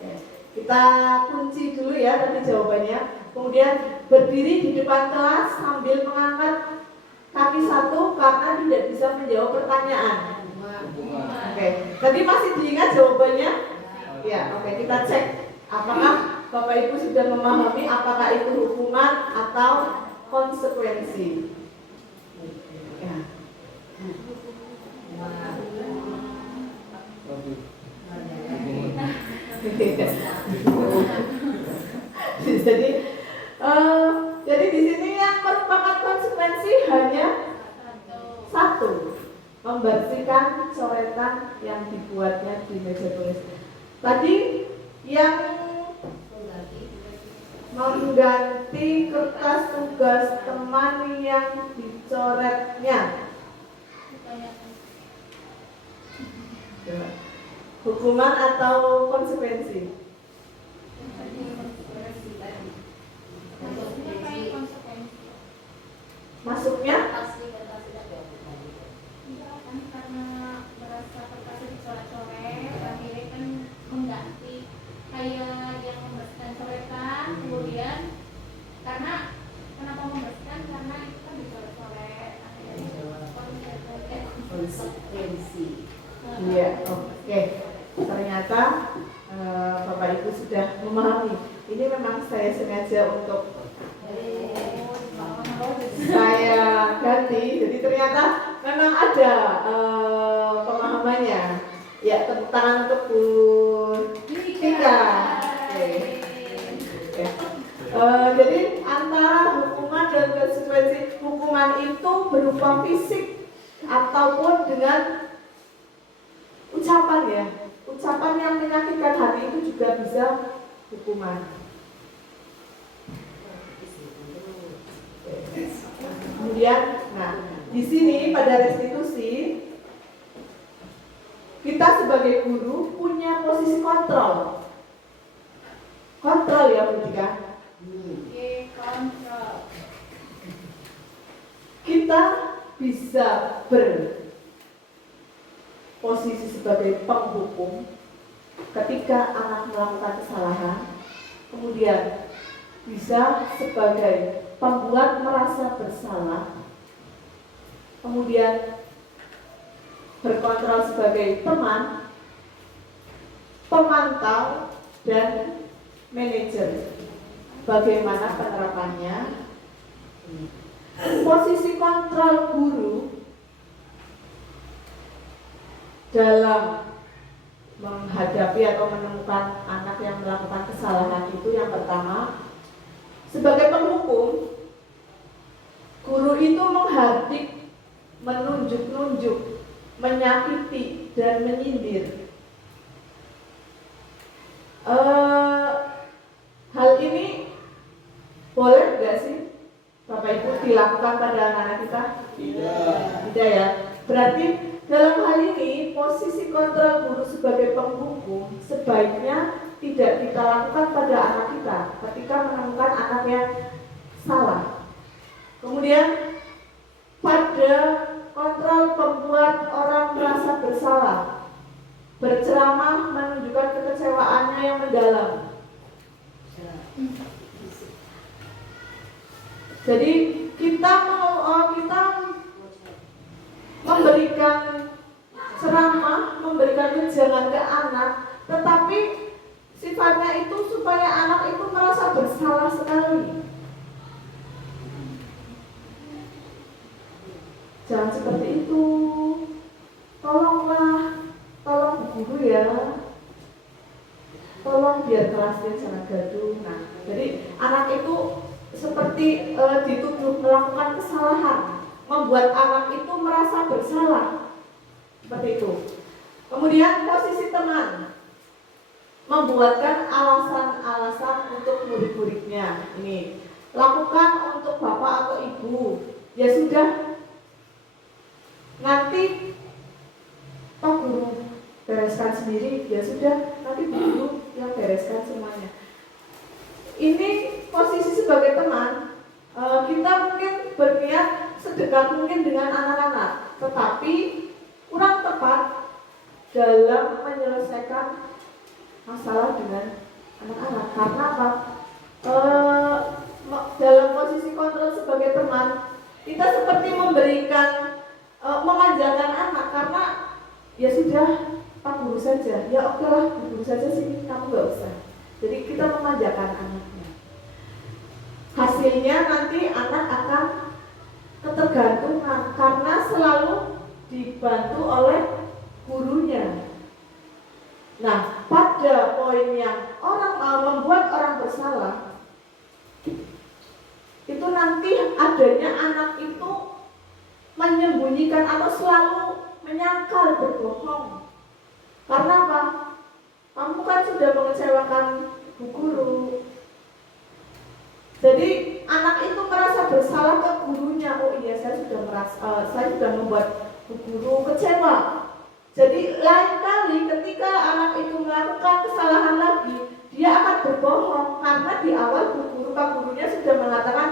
Oke. Kita kunci dulu ya tadi jawabannya. Kemudian berdiri di depan kelas sambil mengangkat kaki satu karena tidak bisa menjawab pertanyaan. Oke. Tadi masih diingat jawabannya? Ya, oke, kita cek apakah Bapak Ibu sudah memahami apakah itu hukuman atau konsekuensi. Ya. Jadi di sini yang merupakan konsekuensi hanya satu, membersihkan coretan yang dibuatnya di meja tulis. Tadi yang mengganti kertas tugas teman yang dicoretnya. Hukuman atau konsekuensi? Masuknya? Karena merasa kertasnya dicoret-coret, akhirnya kan mengganti kayak yang membersihkan coretan, kemudian karena kenapa membersihkan, karena itu kan dicoret-coret, akhirnya Konsekuensi. Iya, oke. Ternyata Bapak Ibu sudah memahami. Ini memang saya sengaja untuk saya ganti. Jadi ternyata memang ada pemahamannya. Ya, tepuk tangan untuk Bu Tika. Oke. Jadi antara hukuman dan konsekuensi, hukuman itu berupa fisik ataupun dengan ucapan ya. Ucapan yang menyakitkan hati itu juga bisa hukuman. Kemudian, nah di sini pada restitusi kita sebagai guru punya posisi kontrol. Kontrol ya Bu Tika. kontrol. Kita bisa berposisi sebagai penghukum ketika anak melakukan kesalahan, kemudian bisa sebagai pembuat merasa bersalah, kemudian berkontrol sebagai teman, pemantau, dan manajer. Bagaimana penerapannya? Posisi kontrol guru dalam menghadapi atau menemukan anak yang melakukan kesalahan itu yang pertama, sebagai penghukum, guru itu menghardik, menunjuk-nunjuk, menyakiti, dan menyindir. Hal ini boleh nggak sih Bapak Ibu dilakukan pada anak-anak kita? Tidak ya. Berarti dalam hal ini posisi kontrol guru sebagai penghukum sebaiknya tidak kita lakukan pada anak kita ketika menemukan anak yang salah. Kemudian pada kontrol pembuat orang merasa bersalah, berceramah menunjukkan kekecewaannya yang mendalam. Jadi kita memberikan ceramah, memberikan ujangan ke anak, tetapi sifatnya itu supaya anak itu merasa bersalah sekali. Jangan seperti itu. Tolonglah, tolong guru ya. Tolong biar kelasnya jangan gaduh. Nah, jadi anak itu seperti dituduh melakukan kesalahan, membuat anak itu merasa bersalah. Seperti itu. Kemudian posisi teman, membuatkan alasan-alasan untuk murid-muridnya. Ini lakukan untuk bapak atau ibu. Ya sudah, nanti toh guru bereskan sendiri. Ya sudah, nanti guru yang bereskan semuanya. Ini posisi sebagai teman, kita mungkin berniat sedekat mungkin dengan anak-anak, tetapi kurang tepat dalam menyelesaikan masalah dengan anak-anak. Karena apa? Dalam posisi kontrol sebagai teman, kita seperti memberikan memanjakan anak, karena ya sudah Pak Guru saja, ya oke lah guru saja sih, kamu gak usah. Jadi kita memanjakan anaknya. Hasilnya nanti anak akan ketergantungan karena selalu dibantu oleh gurunya. Nah, pada poin yang membuat orang bersalah, itu nanti adanya anak itu menyembunyikan atau selalu menyangkal berbohong. Karena apa? Kamu kan sudah mengecewakan bu guru. Jadi anak itu merasa bersalah ke gurunya. Oh iya, saya sudah membuat bu guru kecewa. Jadi lain kali ketika anak itu melakukan kesalahan lagi, dia akan berbohong karena di awal pak gurunya sudah mengatakan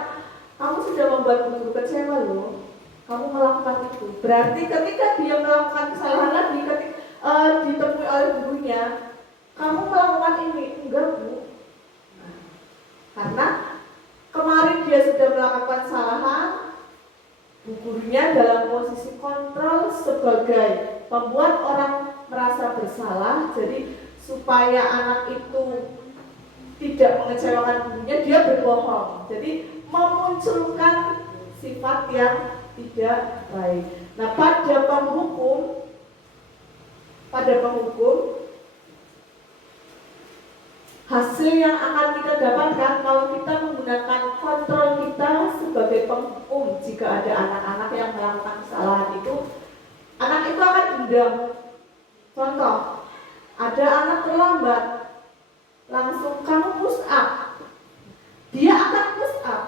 kamu sudah membuat bu guru kecewa loh. Kamu melakukan itu. Berarti ketika dia melakukan kesalahan lagi, ditemui oleh gurunya, kamu melakukan ini, enggak bu. Nah, karena kemarin dia sudah melakukan kesalahan, bu gurunya dalam posisi kontrol sebagai pembuat orang merasa bersalah. Jadi supaya anak itu tidak mengecewakan gurunya, dia berbohong. Jadi memunculkan sifat yang tidak baik. Nah, pada penghukum, hasil yang akan kita dapatkan kalau kita menggunakan kontrol kita sebagai penghukum, jika ada anak-anak yang melakukan kesalahan itu, anak itu akan dendam. Contoh, ada anak terlambat, langsung kamu push up, dia akan push up,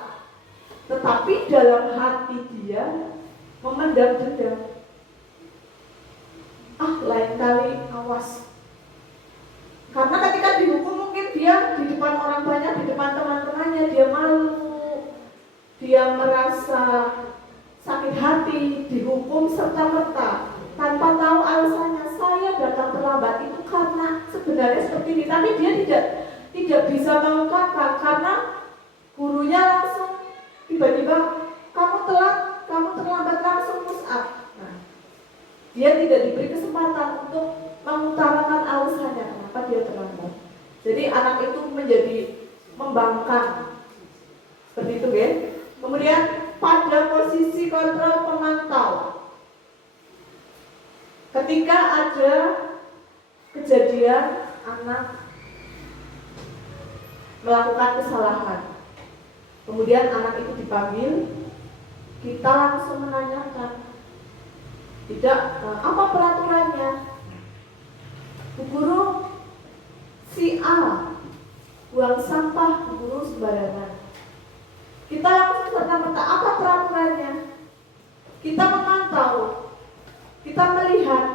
tetapi dalam hati dia memendam dendam. Lain kali awas. Karena ketika dihukum mungkin dia di depan orang banyak, di depan teman-temannya, dia malu, dia merasa sakit hati, dihukum serta-merta tanpa tahu alasannya. Saya datang terlambat itu karena sebenarnya seperti ini, tapi dia tidak bisa mengungkapkan karena gurunya langsung tiba-tiba kamu telat, kamu terlambat, langsung push up. Nah, dia tidak diberi kesempatan untuk mengutarakan alasannya kenapa dia terlambat. Jadi anak itu menjadi membangkang seperti itu ya. Kemudian pada posisi kontrol pemantau, ketika ada kejadian anak melakukan kesalahan, kemudian anak itu dipanggil, kita langsung menanyakan, tidak, apa peraturannya? Bu guru, si A buang sampah, bu guru sembarangan. Kita langsung serta-merta, apa peraturannya? Kita memantau, kita melihat,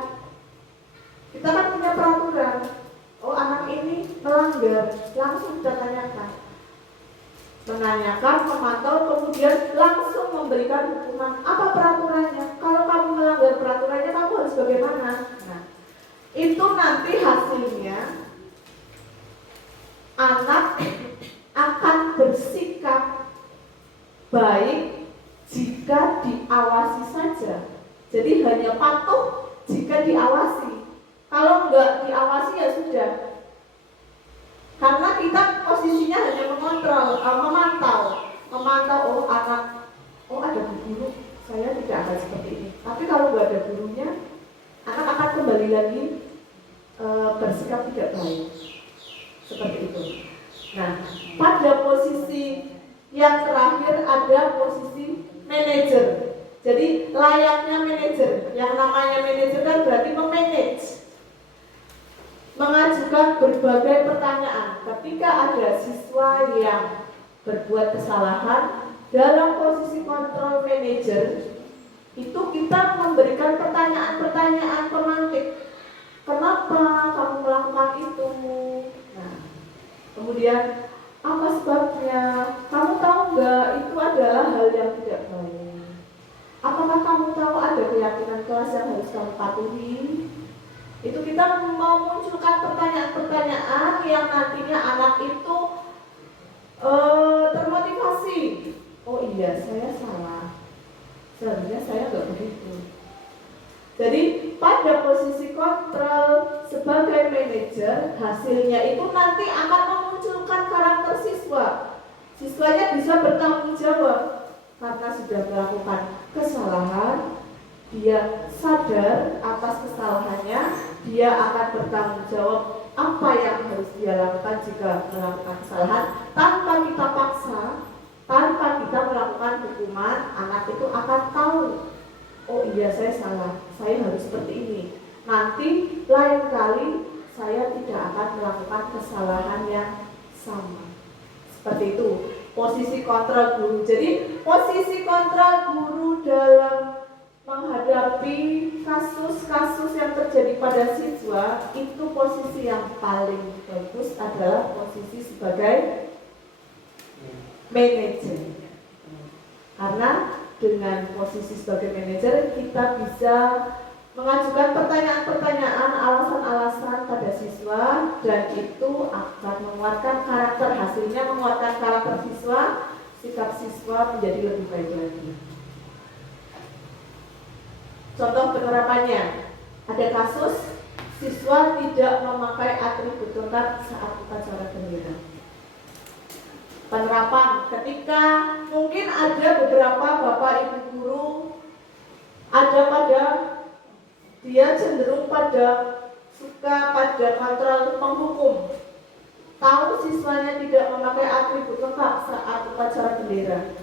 menanyakan, memantau, kemudian langsung memberikan hukuman. Apa peraturannya? Kalau kamu melanggar peraturannya, kamu harus bagaimana? Nah, itu nanti hasilnya anak akan bersikap baik jika diawasi saja. Jadi hanya patuh jika diawasi. Kalau enggak diawasi ya sudah. Karena kita posisinya hanya mengontrol, memantau. Oh anak, oh ada guru, saya tidak akan seperti ini. Tapi kalau enggak ada gurunya, anak akan kembali lagi bersikap tidak baik. Seperti itu. Nah, pada posisi yang terakhir ada posisi manajer. Jadi layaknya manajer. Yang namanya manajer kan berarti memanage, mengajukan berbagai pertanyaan. Ketika ada siswa yang berbuat kesalahan, dalam posisi kontrol manajer itu kita memberikan pertanyaan-pertanyaan pemantik. Kenapa kamu melakukan itu? Nah, kemudian apa sebabnya? Kamu tahu nggak itu adalah hal yang tidak baik? Apakah kamu tahu ada keyakinan kelas yang harus kamu patuhi? Itu kita memunculkan pertanyaan-pertanyaan yang nantinya anak itu termotivasi. Oh iya, saya salah. Sebenarnya saya nggak begitu. Jadi pada posisi kontrol sebagai manajer, hasilnya itu nanti akan memunculkan karakter siswa. Siswanya bisa bertanggung jawab karena sudah melakukan kesalahan. Dia sadar atas kesalahannya, dia akan bertanggung jawab apa yang harus dia lakukan jika melakukan kesalahan tanpa kita paksa, tanpa kita melakukan hukuman. Anak itu akan tahu, oh iya saya salah, saya harus seperti ini. Nanti lain kali saya tidak akan melakukan kesalahan yang sama. Seperti itu posisi kontrol guru. Jadi posisi kontrol guru dalam menghadapi kasus-kasus yang terjadi pada siswa, itu posisi yang paling bagus adalah posisi sebagai manajer. Karena dengan posisi sebagai manajer kita bisa mengajukan pertanyaan-pertanyaan, alasan-alasan pada siswa, dan itu akan menguatkan karakter, hasilnya menguatkan karakter siswa, sikap siswa menjadi lebih baik lagi. Contoh penerapannya, ada kasus siswa tidak memakai atribut lengkap saat upacara bendera. Penerapan ketika mungkin ada beberapa bapak ibu guru dia cenderung suka pada kontrol penghukum. Tahu siswanya tidak memakai atribut lengkap saat upacara bendera,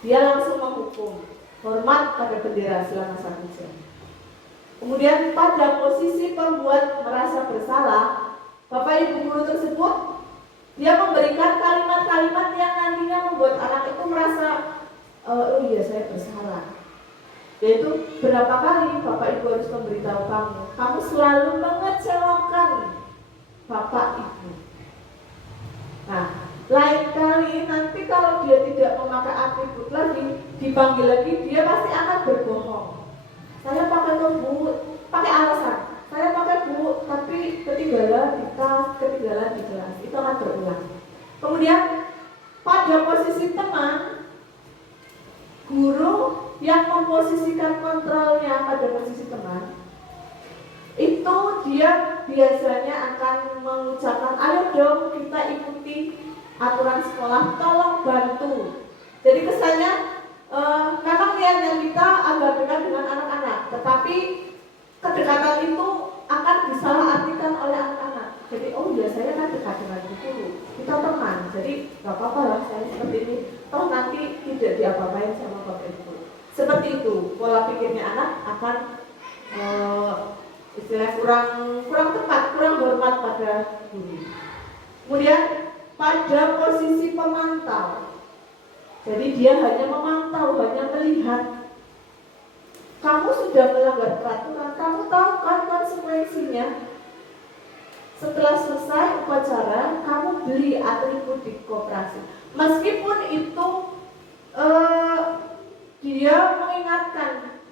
dia langsung menghukum. Hormat pada bendera selama 1 jam. Kemudian pada posisi pembuat merasa bersalah, bapak ibu guru tersebut dia memberikan kalimat-kalimat yang nantinya membuat anak itu merasa oh iya saya bersalah. Yaitu berapa kali bapak ibu harus memberitahu kamu selalu mengecewakan bapak ibu. Nah, lain kali nanti kalau dia tidak memakai atribut lagi, dipanggil lagi, dia pasti akan berbohong. Saya pakai bu, pakai alasan. Saya pakai bu, tapi ketinggalan di tas, ketinggalan di kelas. Itu akan berulang. Kemudian pada posisi teman, guru yang memposisikan kontrolnya pada posisi teman, itu dia biasanya akan mengucapkan, ayo dong kita ikuti aturan sekolah, tolong bantu. Jadi kesannya memang niatnya kita agar dekat dengan anak-anak, tetapi kedekatan itu akan disalahartikan oleh anak-anak. Jadi oh iya saya kan dekat dengan guru, kita teman, jadi gak apa-apa lah saya seperti ini, toh nanti tidak diapa-apain sama bapak ibu. Seperti itu pola pikirnya anak akan istilah kurang tepat, kurang hormat pada guru. Kemudian pada posisi pemantau, jadi dia hanya memantau, hanya melihat. Kamu sudah melanggar peraturan, kamu tahu kan konsekuensinya. Setelah selesai upacara, kamu beli atribut di koperasi. Meskipun itu dia mengingatkan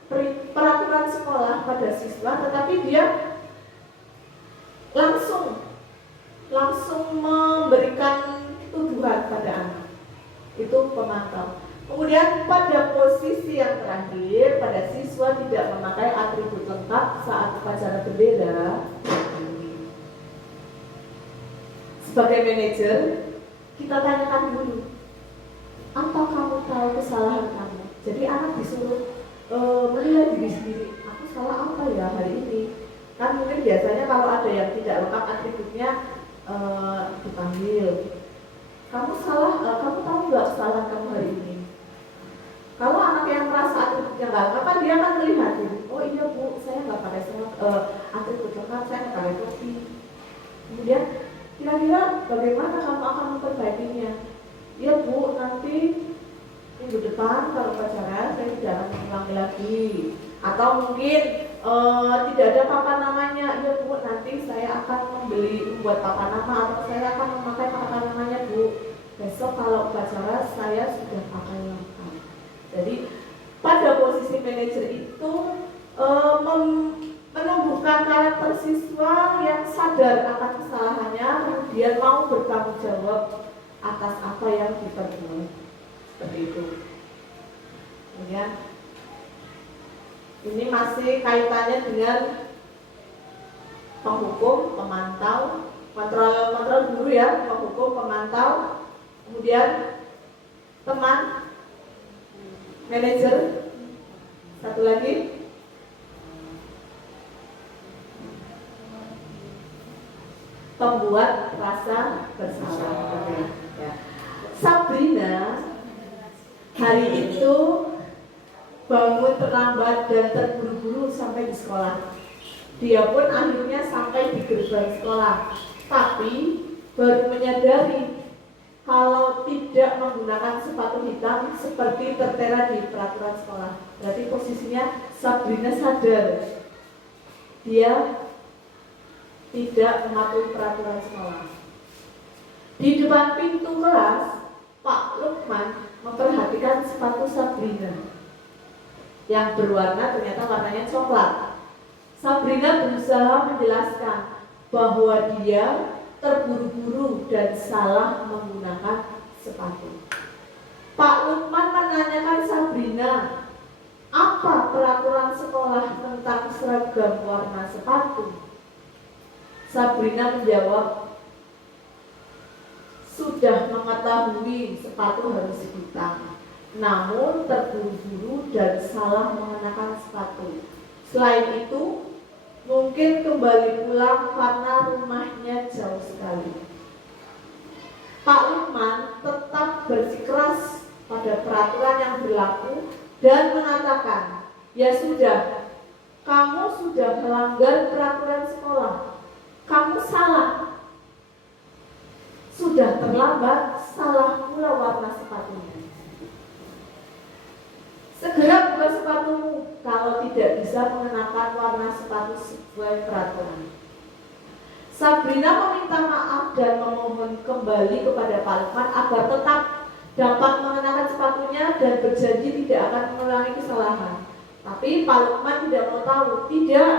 peraturan sekolah pada siswa, tetapi dia langsung memberikan tuduhan pada anak. Itu pemantau. Kemudian pada posisi yang terakhir, pada siswa tidak memakai atribut lengkap saat upacara bendera. Sebagai manajer, kita tanyakan dulu, apa kamu tahu kesalahan kamu? Jadi anak disuruh menilai diri sendiri. Aku salah apa ya hari ini? Kan mungkin biasanya kalau ada yang tidak lengkap atributnya dipanggil. Kamu salah, kamu tahu nggak kesalahan kamu hari ini? Kalau anak yang merasa atributnya nggak lengkap, kan dia akan melihat, oh iya bu, saya nggak pakai semua atribut lengkap, saya nggak pakai topi. Kemudian kira-kira bagaimana kamu akan memperbaikinya? Ya bu, nanti minggu depan kalau upacara saya tidak akan mengulangi lagi. Atau mungkin tidak ada papan namanya. Ya bu, nanti saya akan membuat papan nama atau saya akan memakai papan namanya bu. Besok kalau upacara saya sudah pakai lengkap. Jadi pada posisi manajer itu menumbuhkan karakter siswa yang sadar akan kesalahannya, kemudian mau bertanggung jawab atas apa yang diperbuat. Seperti itu. Kemudian ini masih kaitannya dengan penghukum, pemantau, kontrol guru ya, penghukum, pemantau, kemudian teman, manajer, satu lagi pembuat rasa bersalah. Ya. Sabrina hari itu bangun terlambat dan terburu-buru sampai di sekolah. Dia pun akhirnya sampai di gerbang sekolah, tapi baru menyadari kalau tidak menggunakan sepatu hitam seperti tertera di peraturan sekolah. Berarti posisinya Sabrina sadar dia tidak mematuhi peraturan sekolah. Di depan pintu kelas, Pak Lukman memperhatikan sepatu Sabrina yang berwarna, ternyata warnanya coklat. Sabrina berusaha menjelaskan bahwa dia terburu-buru dan salah menggunakan sepatu. Pak Lukman menanyakan Sabrina, apa peraturan sekolah tentang seragam warna sepatu? Sabrina menjawab, sudah mengetahui sepatu harus hitam, namun terburu-buru dan salah mengenakan sepatu. Selain itu, mungkin kembali pulang karena rumahnya jauh sekali. Pak Lukman tetap bersikeras pada peraturan yang berlaku dan mengatakan, ya sudah, kamu sudah melanggar peraturan sekolah, kamu salah. Sudah terlambat, salah pula warna sepatunya. Segera buka sepatumu kalau tidak bisa mengenakan warna sepatu sesuai peraturan. Sabrina meminta maaf dan memohon kembali kepada Pak Lukman agar tetap dapat mengenakan sepatunya dan berjanji tidak akan mengulangi kesalahan. Tapi Pak Lukman tidak mau tahu. Tidak,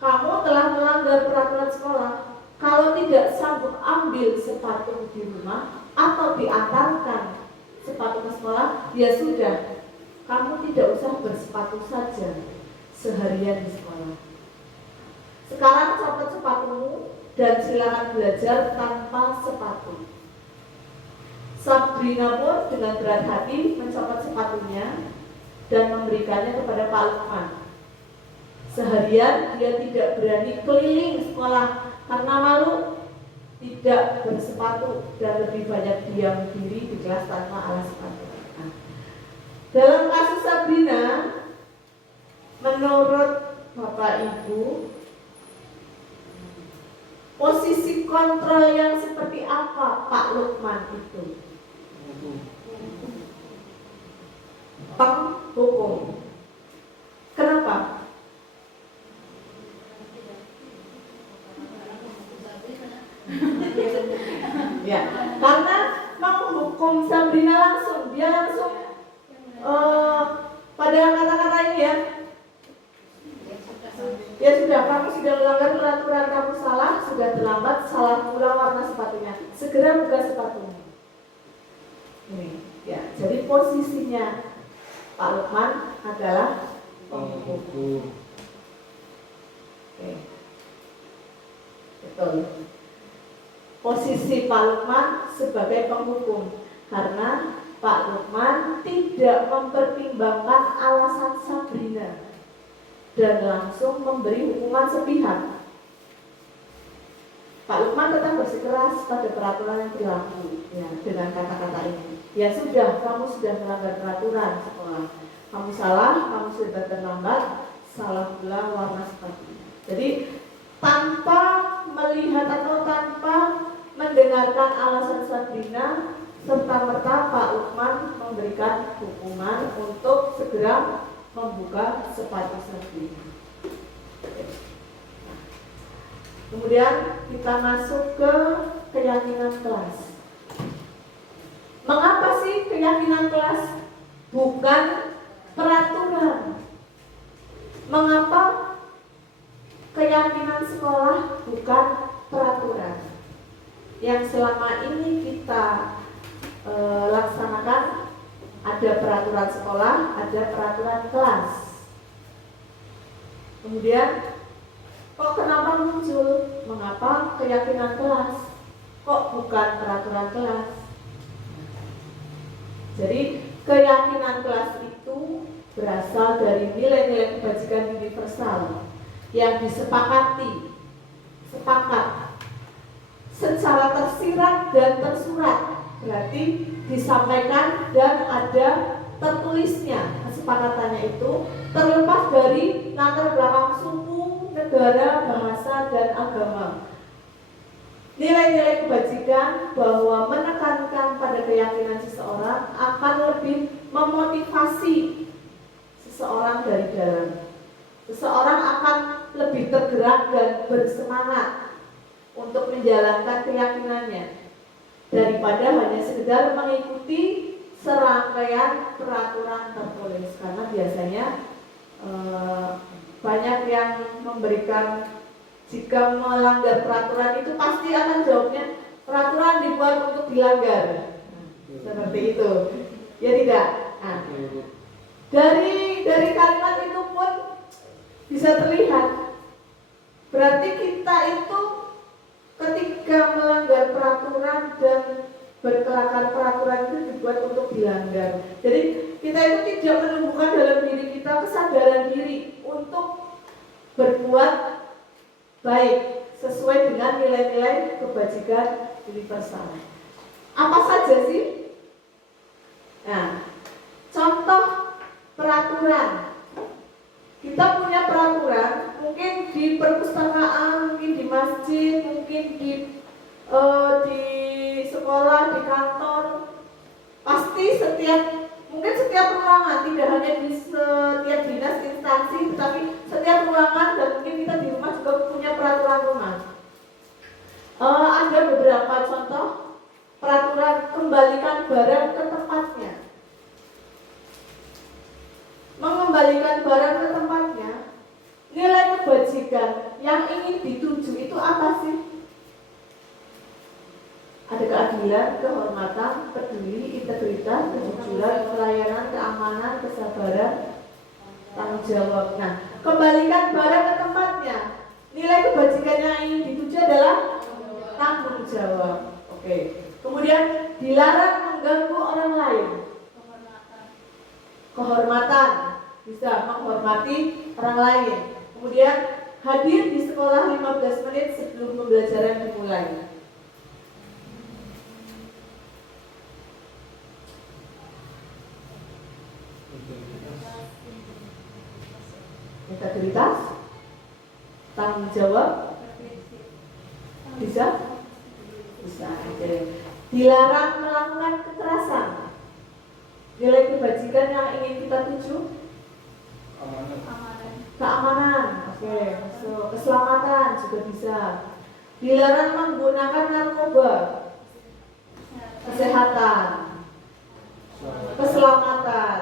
kamu telah melanggar peraturan sekolah. Kalau tidak sanggup ambil sepatu di rumah atau diantarkan sepatu ke sekolah, ya sudah, kamu tidak usah bersepatu saja seharian di sekolah. Sekarang copot sepatumu dan silakan belajar tanpa sepatu. Sabrina pun dengan berat hati mencopot sepatunya dan memberikannya kepada Pak Lukman. Seharian dia tidak berani keliling sekolah karena malu tidak bersepatu dan lebih banyak diam diri di kelas tanpa alas sepatu. Dalam kasus Sabrina, menurut Bapak Ibu, posisi kontrol yang seperti apa Pak Lukman itu? Penghukum. Kenapa? Ya, karena menghukum Sabrina langsung, dia langsung pada kata-kata ini ya. Ya sudah, kamu sudah melanggar peraturan, kamu salah, sudah terlambat, salah pula warna sepatunya. Segera buka sepatunya. Ini, ya. Jadi posisinya Pak Lukman adalah penghukum. Oke. Betul. Posisi Pak Lukman sebagai penghukum karena Pak Lukman tidak mempertimbangkan alasan Sabrina dan langsung memberi hukuman sepihak. Pak Lukman tetap bersikeras pada peraturan yang berlaku ya, dengan kata-kata ini. Ya sudah, kamu sudah melanggar peraturan sekolah. Kamu salah, kamu sudah terlambat, salah pula warna sepatu. Jadi tanpa melihat atau tanpa mendengarkan alasan Sabrina, serta-merta Pak Lukman memberikan hukuman untuk segera membuka sepatu Sabrina. Kemudian kita masuk ke keyakinan kelas. Mengapa sih keyakinan kelas bukan peraturan? Mengapa keyakinan sekolah bukan peraturan? Yang selama ini kita laksanakan, ada peraturan sekolah, ada peraturan kelas. Kemudian kok kenapa muncul? Mengapa keyakinan kelas? Kok bukan peraturan kelas? Jadi keyakinan kelas itu berasal dari nilai-nilai kebajikan universal yang disepakati, sepakat, secara tersirat dan tersurat, berarti disampaikan dan ada tertulisnya kesepakatannya itu, terlepas dari latar belakang suku, negara, bahasa, dan agama. Nilai-nilai kebajikan bahwa menekankan pada keyakinan seseorang akan lebih memotivasi seseorang dari dalam. Seseorang akan lebih tergerak dan bersemangat untuk menjalankan keyakinannya daripada hanya sekedar mengikuti serangkaian peraturan tertulis. Karena biasanya banyak yang memberikan, jika melanggar peraturan itu pasti akan jawabnya peraturan dibuat untuk dilanggar. Seperti itu. Ya tidak? Nah, dari kalimat itu pun bisa terlihat, berarti kita itu ketika melanggar peraturan dan berkelakar peraturan itu dibuat untuk dilanggar. Jadi kita itu tidak menumbuhkan dalam diri kita kesadaran diri untuk berbuat baik sesuai dengan nilai-nilai kebajikan universal. Apa saja sih? Nah, contoh peraturan. Kita punya peraturan, mungkin di perpustakaan, mungkin di masjid, mungkin di sekolah, di kantor. Pasti mungkin setiap ruangan, tidak hanya di setiap dinas instansi, tetapi setiap ruangan, dan mungkin kita di rumah juga punya peraturan rumah. Ada beberapa contoh peraturan: kembalikan barang ke tempatnya. Mengembalikan barang ke tempatnya, nilai kebajikan yang ingin dituju itu apa sih? Ada keadilan, kehormatan, peduli, integritas, kejujuran, pelayanan, keamanan, kesabaran, tanggung jawab. Nah, kembalikan barang ke tempatnya. Nilai kebajikan yang ingin dituju adalah tanggung jawab. Oke. Kemudian dilarang mengganggu orang lain. Kehormatan, bisa menghormati orang lain. Kemudian hadir di sekolah 15 menit sebelum pembelajaran dimulai. Integritas, tanggung jawab, bisa? Bisa. Dilarang melakukan kekerasan. Nilai kebajikan yang ingin kita tuju? Keamanan. Oke. So, keselamatan juga bisa. Dilarang menggunakan narkoba. Kesehatan, keselamatan,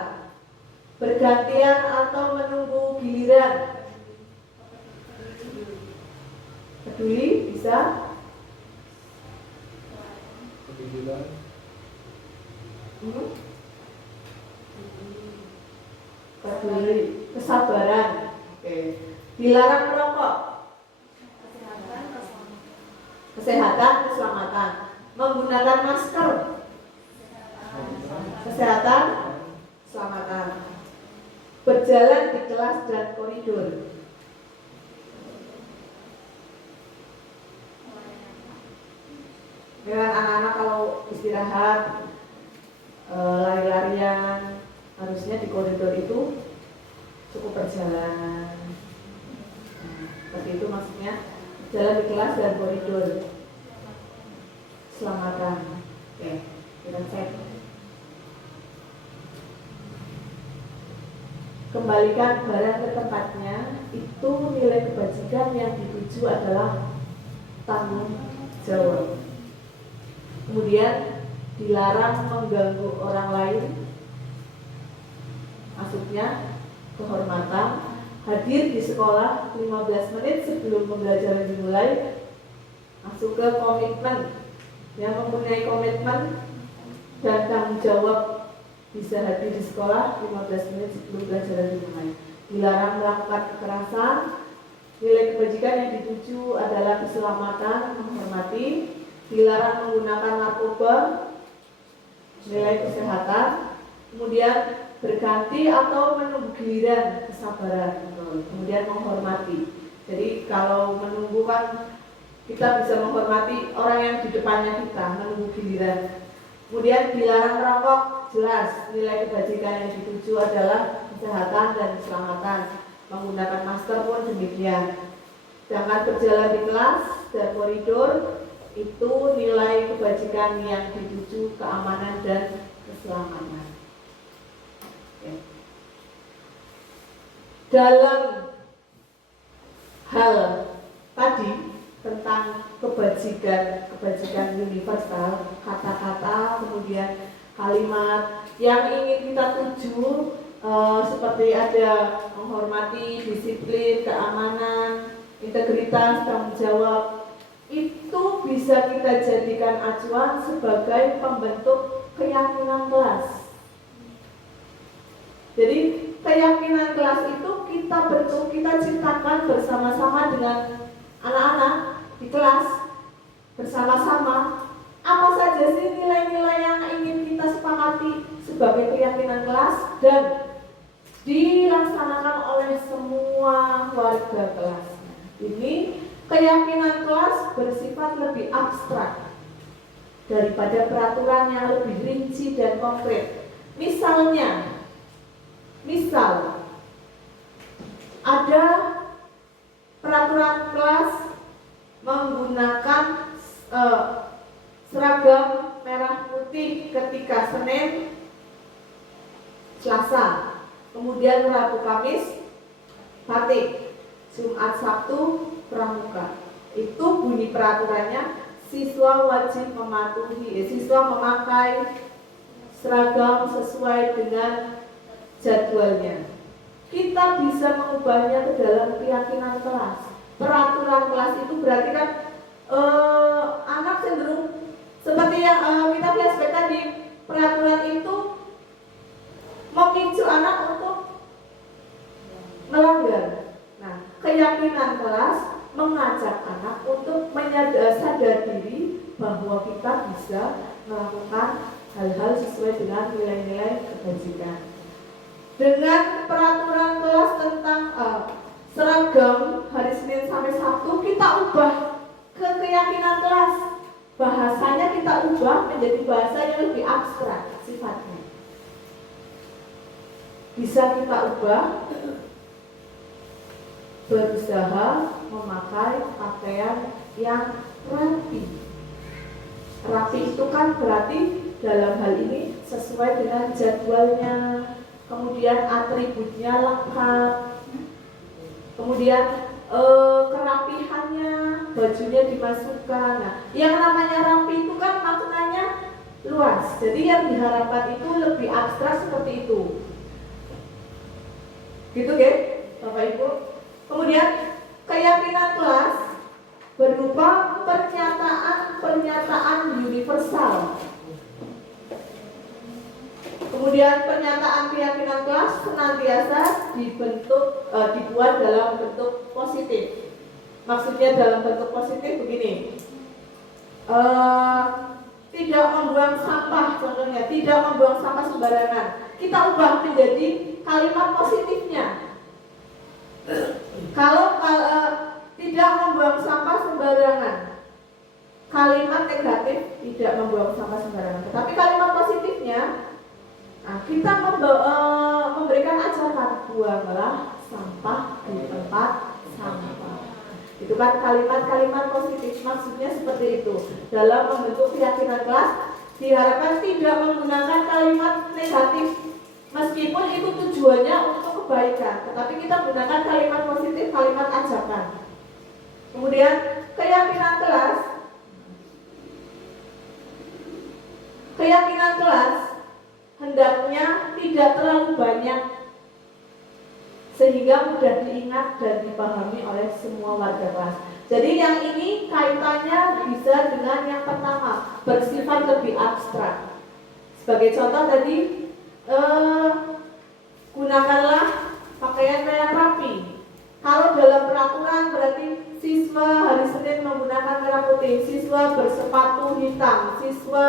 bergantian atau menunggu giliran. Peduli bisa. Peduli, kesabaran. Oke. Dilarang merokok. Kesehatan, keselamatan. Menggunakan masker. Kesehatan, keselamatan. Berjalan di kelas dan koridor. Dengan anak-anak kalau istirahat, lari-larian, harusnya di koridor itu cukup berjalan. Seperti itu maksudnya, jalan di kelas dan koridor. Keselamatan. Oke, kita cek. Kembalikan barang ke tempatnya. Itu nilai kebajikan yang dituju adalah tanggung jawab. Kemudian dilarang mengganggu orang lain. Maksudnya kehormatan. Hadir di sekolah 15 menit sebelum pembelajaran dimulai. Masuk ke komitmen. Yang mempunyai komitmen dan tanggung jawab bisa hadir di sekolah 15 menit sebelum pelajaran dimulai. Dilarang melakukan kekerasan. Nilai kebajikan yang dituju adalah keselamatan, menghormati. Dilarang menggunakan narkoba. Nilai kesehatan. Kemudian berganti atau menunggu giliran, kesabaran. Kemudian menghormati. Jadi kalau menunggu kan kita bisa menghormati orang yang di depannya kita, menunggu giliran. Kemudian dilarang merokok, jelas nilai kebajikan yang dituju adalah kesehatan dan keselamatan. Menggunakan masker pun demikian. Jangan berjalan di kelas dan koridor, itu nilai kebajikan yang dituju keamanan dan keselamatan. Oke. Dalam hal tadi tentang kebajikan universal, kata-kata, kemudian kalimat yang ingin kita tuju, seperti ada menghormati, disiplin, keamanan, integritas, tanggung jawab, itu bisa kita jadikan acuan sebagai pembentuk keyakinan kelas. Jadi keyakinan kelas itu kita bentuk, kita ciptakan bersama-sama dengan anak-anak di kelas, bersama-sama. Apa saja sih nilai-nilai yang ingin kita sepakati sebagai keyakinan kelas dan dilaksanakan oleh semua warga kelas. Ini keyakinan kelas bersifat lebih abstrak daripada peraturan yang lebih rinci dan konkret. Misal ada peraturan kelas menggunakan seragam merah putih ketika Senin, Selasa, kemudian Rabu, Kamis batik, Jumat, Sabtu pramuka. Itu bunyi peraturannya, siswa wajib siswa memakai seragam sesuai dengan jadwalnya. Kita bisa mengubahnya ke dalam keyakinan kelas. Peraturan kelas itu berarti kan anak cenderung seperti yang kita flashback tadi, peraturan itu memicu anak untuk melanggar. Nah, keyakinan kelas mengajak anak untuk sadar diri bahwa kita bisa melakukan hal-hal sesuai dengan nilai-nilai kebajikan. Dengan peraturan kelas tentang seragam hari Senin sampai Sabtu, kita ubah ke keyakinan kelas. Bahasanya kita ubah menjadi bahasa yang lebih abstrak sifatnya. Bisa kita ubah berusaha memakai pakaian yang rapi. Rapi itu kan berarti dalam hal ini sesuai dengan jadwalnya, kemudian atributnya lengkap, kemudian kerapihannya bajunya dimasukkan. Nah, yang namanya rapi itu kan maknanya luas. Jadi yang diharapkan itu lebih abstrak seperti itu. Gitu kan, Bapak Ibu? Kemudian keyakinan kelas berupa pernyataan universal. Kemudian pernyataan keyakinan kelas senantiasa dibuat dalam bentuk positif. Maksudnya dalam bentuk positif begini, tidak membuang sampah, contohnya tidak membuang sampah sembarangan. Kita ubah menjadi kalimat positifnya. Kalau tidak membuang sampah sembarangan, kalimat negatif tidak membuang sampah sembarangan. Tetapi kalimat positifnya, nah, kita memberikan ajakan buanglah sampah di tempat sampah. Itu kan kalimat-kalimat positif, maksudnya seperti itu. Dalam membentuk keyakinan kelas diharapkan tidak menggunakan kalimat negatif, meskipun itu tujuannya untuk kebaikan, tetapi kita gunakan kalimat positif, kalimat ajakan. Kemudian keyakinan kelas hendaknya tidak terlalu banyak sehingga mudah diingat dan dipahami oleh semua warga kelas. Jadi yang ini kaitannya bisa dengan yang pertama, bersifat lebih abstrak. Sebagai contoh tadi, gunakanlah pakaian yang rapi. Kalau dalam peraturan berarti siswa hari Senin menggunakan merah putih, siswa bersepatu hitam, siswa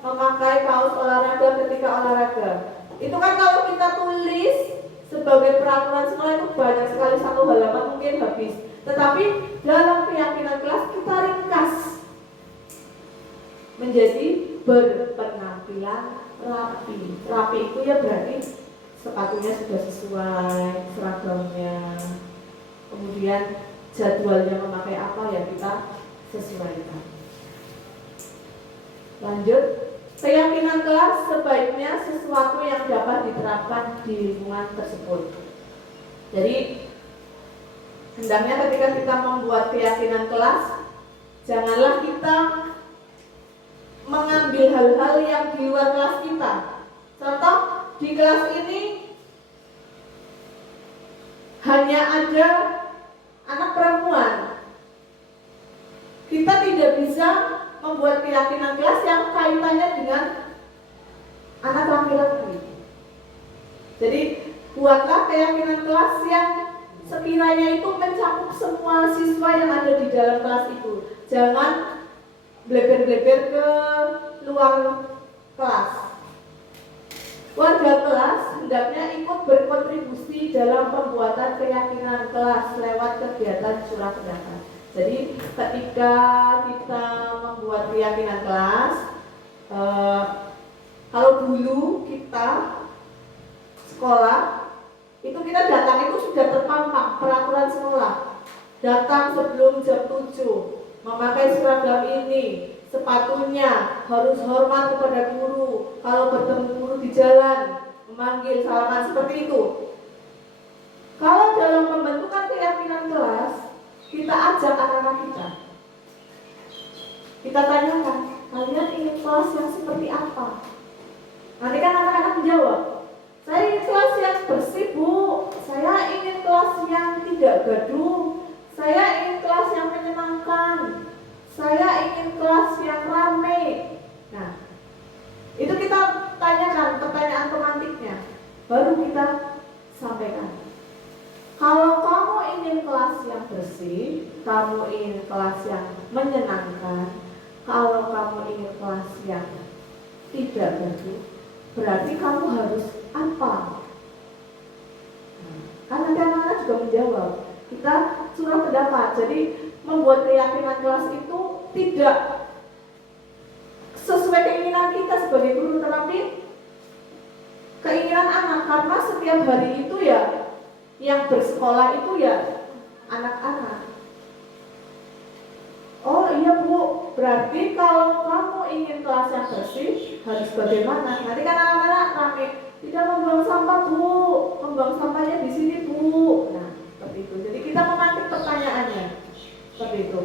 memakai kaos olahraga ketika olahraga. Itu kan kalau kita tulis sebagai peraturan sekolah itu banyak sekali, satu halaman mungkin habis. Tetapi dalam keyakinan kelas kita ringkas menjadi berpenampilan rapi. Rapi itu ya berarti sepatunya sudah sesuai, seragamnya, kemudian jadwalnya memakai apa ya kita sesuaikan. Lanjut, keyakinan kelas sebaiknya sesuatu yang dapat diterapkan di lingkungan tersebut. Jadi hendaknya ketika kita membuat keyakinan kelas, janganlah kita mengambil hal-hal yang di luar kelas kita. Contoh, di kelas ini hanya ada anak perempuan. Kita tidak bisa membuat keyakinan kelas yang kaitannya dengan anak laki-laki. Jadi buatlah keyakinan kelas yang sekiranya itu mencakup semua siswa yang ada di dalam kelas itu. Jangan bleber-bleber ke luar kelas. Warga kelas hendaknya ikut berkontribusi dalam pembuatan keyakinan kelas lewat kegiatan surah pendapat. Jadi ketika kita membuat keyakinan kelas, kalau dulu kita sekolah itu kita datang itu sudah terpampang peraturan sekolah. Datang sebelum jam 7, memakai seragam ini, sepatunya harus hormat kepada guru. Kalau bertemu guru di jalan, memanggil salaman seperti itu. Kalau dalam pembentukan keyakinan kelas, kita ajak anak-anak kita. Kita tanyakan, kalian ingin kelas yang seperti apa? Nanti kan anak-anak menjawab, saya ingin kelas yang bersih, Bu. Saya ingin kelas yang tidak gaduh. Saya ingin kelas yang menyenangkan. Saya ingin kelas yang ramai. Nah, itu kita tanyakan pertanyaan pemantiknya, baru kita sampaikan. Kalau kamu ingin kelas yang bersih, kamu ingin kelas yang menyenangkan, kalau kamu ingin kelas yang tidak gaduh, berarti kamu harus apa? Kan nanti anak-anak juga menjawab. Kita surah pendapat. Jadi membuat keyakinan kelas itu tidak sesuai keinginan kita sebagai guru, tetapi keinginan anak, karena setiap hari itu ya yang bersekolah itu ya anak-anak. Oh iya Bu, berarti kalau kamu ingin kelas yang bersih harus bagaimana? Nanti kan anak-anak rame, tidak membuang sampah Bu, membuang sampahnya di sini Bu. Nah seperti itu. Jadi kita memantik pertanyaannya seperti itu.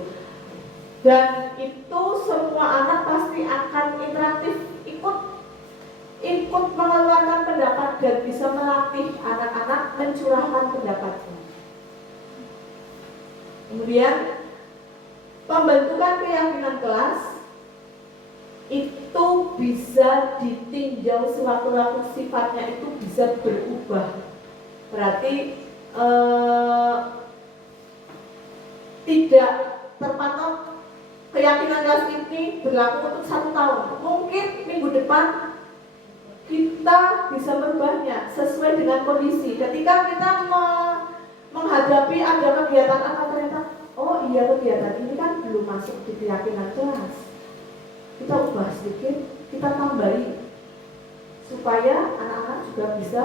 Dan itu semua anak pasti akan interaktif, ikut mengeluarkan pendapat dan bisa melatih anak-anak mencurahkan pendapatnya. Kemudian pembentukan keyakinan kelas itu bisa ditinjau sewaktu-waktu, sifatnya itu bisa berubah. Berarti tidak terpatok keyakinan kelas ini berlaku untuk 1 tahun. Mungkin minggu depan kita bisa merubahnya sesuai dengan kondisi. Ketika kita menghadapi ada kegiatan apa, ternyata oh iya kegiatan ini kan belum masuk di keyakinan kelas, kita ubah sedikit, kita tambahi supaya anak-anak juga bisa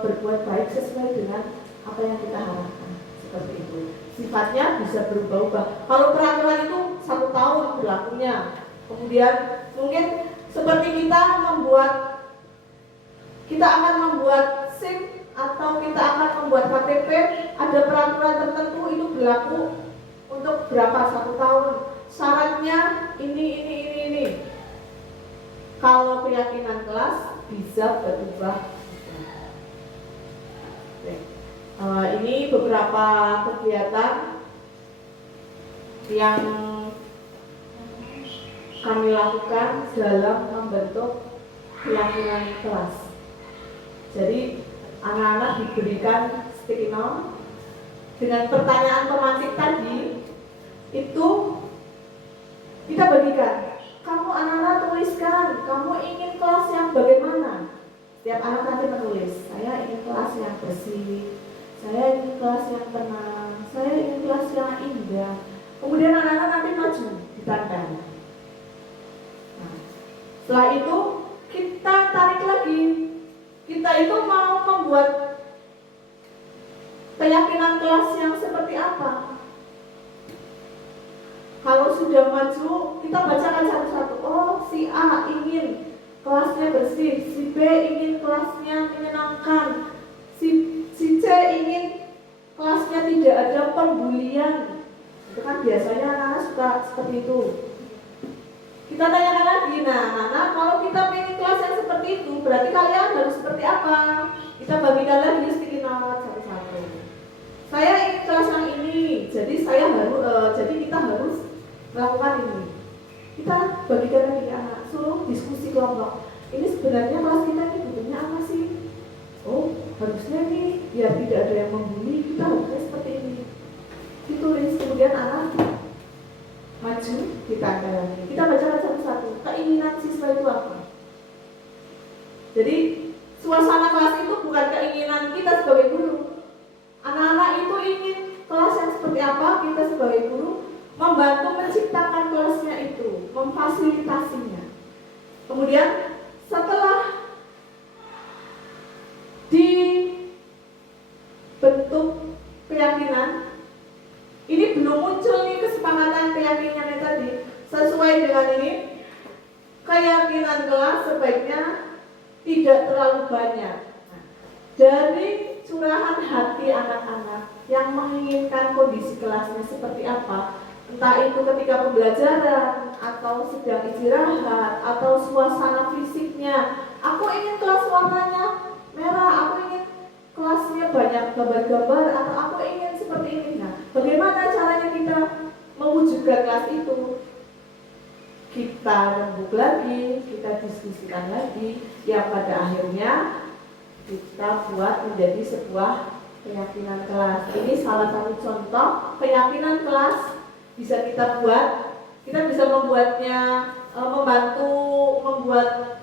berbuat baik sesuai dengan apa yang kita harapkan. Seperti itu. Sifatnya bisa berubah-ubah. Kalau peraturan itu 1 tahun berlakunya, kemudian mungkin seperti kita akan membuat SIM atau kita akan membuat KTP, ada peraturan tertentu itu berlaku untuk berapa 1 tahun. Syaratnya ini. Kalau keyakinan kelas bisa berubah. Ini beberapa kegiatan yang kami lakukan dalam membentuk keyakinan kelas. Jadi anak-anak diberikan sticky note dengan pertanyaan pemancing tadi, itu kita bagikan. Kamu anak-anak tuliskan, kamu ingin kelas yang bagaimana? Setiap anak nanti menulis, saya ingin kelas yang bersih, saya ingin kelas yang tenang, saya ingin kelas yang indah. Kemudian anak-anak nanti maju, ditantang. Nah, setelah itu kita tarik lagi. Kita itu mau membuat keyakinan kelas yang seperti apa? Kalau sudah maju, kita bacakan satu-satu. Oh, si A ingin kelasnya bersih, si B ingin kelasnya menyenangkan, si C ingin kelasnya tidak ada pembulian. Itu kan biasanya anak-anak suka seperti itu. Kita tanyakan lagi, nah kalau kita ingin kelas yang seperti itu, berarti kalian harus seperti apa? Kita bagikan lagi sticky note satu-satu. Saya ingin kelas yang ini, jadi kita harus melakukan ini. Kita bagikan lagi anak, suruh diskusi kelompok. Ini sebenarnya kelas kita ini butuhnya apa sih? Oh, harusnya nih biar tidak ada yang membuli, kita harusnya seperti ini. Ditulis, kemudian anak maju, kita akan lagi. Kita bacakan satu-satu. Keinginan siswa itu apa? Jadi suasana kelas itu bukan keinginan kita sebagai guru. Anak-anak itu ingin kelas yang seperti apa? Kita sebagai guru membantu menciptakan kelasnya itu, memfasilitasinya. Kemudian setelah dibentuk keyakinan, ini belum muncul nih kesepakatan keyakinannya tadi. Sesuai dengan ini, keyakinan kelas sebaiknya tidak terlalu banyak. Dari curahan hati anak-anak yang menginginkan kondisi kelasnya seperti apa, entah itu ketika pembelajaran atau sedang istirahat atau suasana fisiknya. Aku ingin kelas warnanya merah, aku ingin kelasnya banyak gambar-gambar, atau aku ingin seperti ini. Nah, bagaimana caranya kita mewujudkan kelas itu? Kita rembuk lagi, kita diskusikan lagi, yang pada akhirnya kita buat menjadi sebuah keyakinan kelas. Ini salah satu contoh keyakinan kelas bisa kita buat. Kita bisa membuatnya, membantu membuat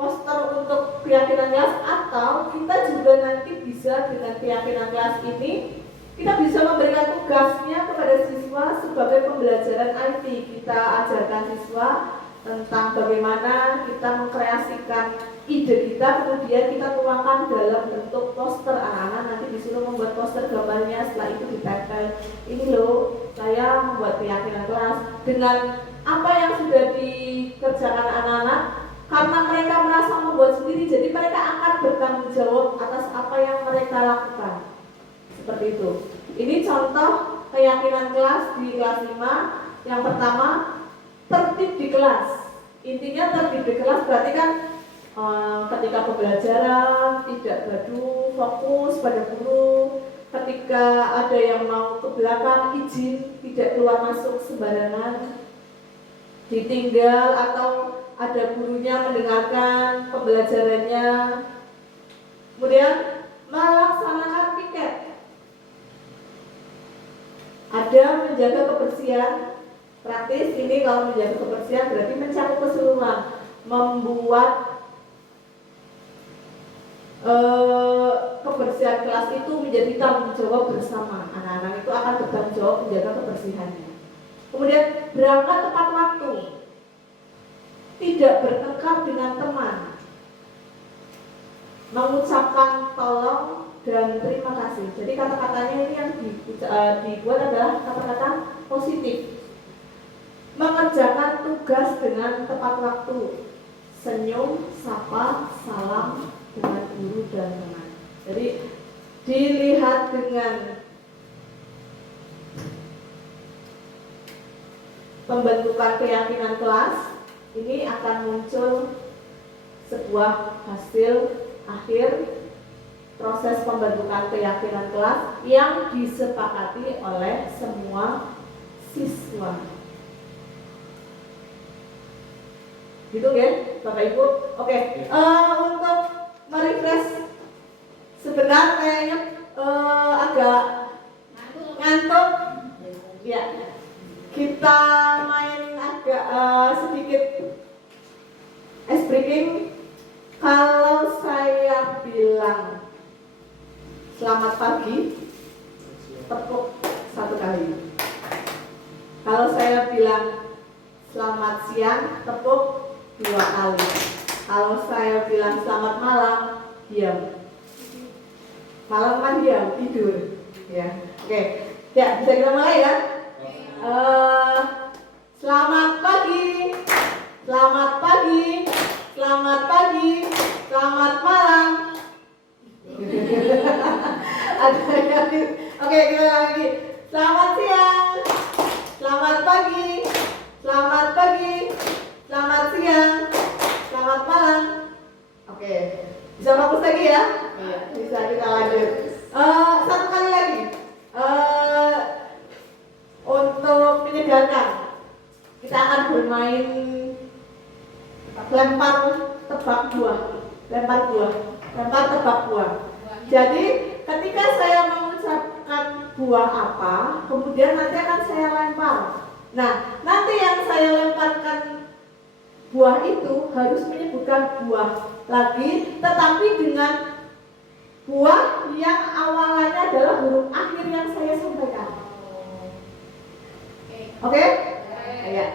poster untuk keyakinan kelas, atau kita juga nanti bisa dengan keyakinan kelas ini kita bisa memberikan tugasnya kepada siswa sebagai pembelajaran IT. Kita ajarkan siswa tentang bagaimana kita mengkreasikan ide kita, kemudian kita tuangkan dalam bentuk poster. Anak-anak nanti disuruh membuat poster gambarnya, setelah itu ditempel. Ini loh, saya membuat keyakinan kelas dengan apa yang sudah dikerjakan anak-anak. Karena mereka merasa membuat sendiri, jadi mereka akan bertanggung jawab atas apa yang mereka lakukan. Seperti itu. Ini contoh keyakinan kelas di kelas 5. Yang pertama, tertib di kelas. Intinya tertib di kelas berarti kan ketika pembelajaran tidak gaduh, fokus pada guru. Ketika ada yang mau ke belakang, izin, tidak keluar masuk sembarangan, ditinggal atau ada gurunya mendengarkan pembelajarannya. Kemudian melaksanakan piket. Ada menjaga kebersihan. Praktis ini kalau menjaga kebersihan berarti mencakup keseluruhan, membuat kebersihan kelas itu menjadi tanggung jawab bersama. Anak-anak itu akan bertanggung jawab menjaga kebersihannya. Kemudian berangkat tepat waktu, tidak bertengkar dengan teman, mengucapkan tolong dan terima kasih. Jadi kata-katanya ini yang dibuat adalah kata-kata positif. Mengerjakan tugas dengan tepat waktu, senyum, sapa, salam dengan guru dan teman. Jadi dilihat dengan pembentukan keyakinan kelas, ini akan muncul sebuah hasil akhir proses pembentukan keyakinan kelas yang disepakati oleh semua siswa. Gitu kan, Bapak Ibu? Oke. Untuk merefresh sebentar kayaknya agak ngantuk. Ya. Kita main agak sedikit ice breaking. Kalau saya bilang selamat pagi, tepuk 1 kali. Kalau saya bilang selamat siang, tepuk 2 kali. Kalau saya bilang selamat malam, diam. Malam kan diam, tidur. Ya, oke. Ya, bisa kita mulai ya. Selamat pagi, selamat pagi, selamat pagi, selamat malam. Ada yang oke, kita lagi. Selamat siang, selamat pagi, selamat pagi, selamat siang, selamat malam. Oke, bisa fokus lagi ya? Iya, bisa, kita lanjut. 1 kali lagi. Untuk menyegarkan, kita akan bermain lempar tebak buah, lempar buah, lempar tebak buah. Jadi ketika saya mengucapkan buah apa, kemudian nanti akan saya lempar. Nah, nanti yang saya lemparkan buah itu harus menyebutkan buah lagi, tetapi dengan buah yang awalnya adalah huruf akhir yang saya sampaikan. Oke? Ya.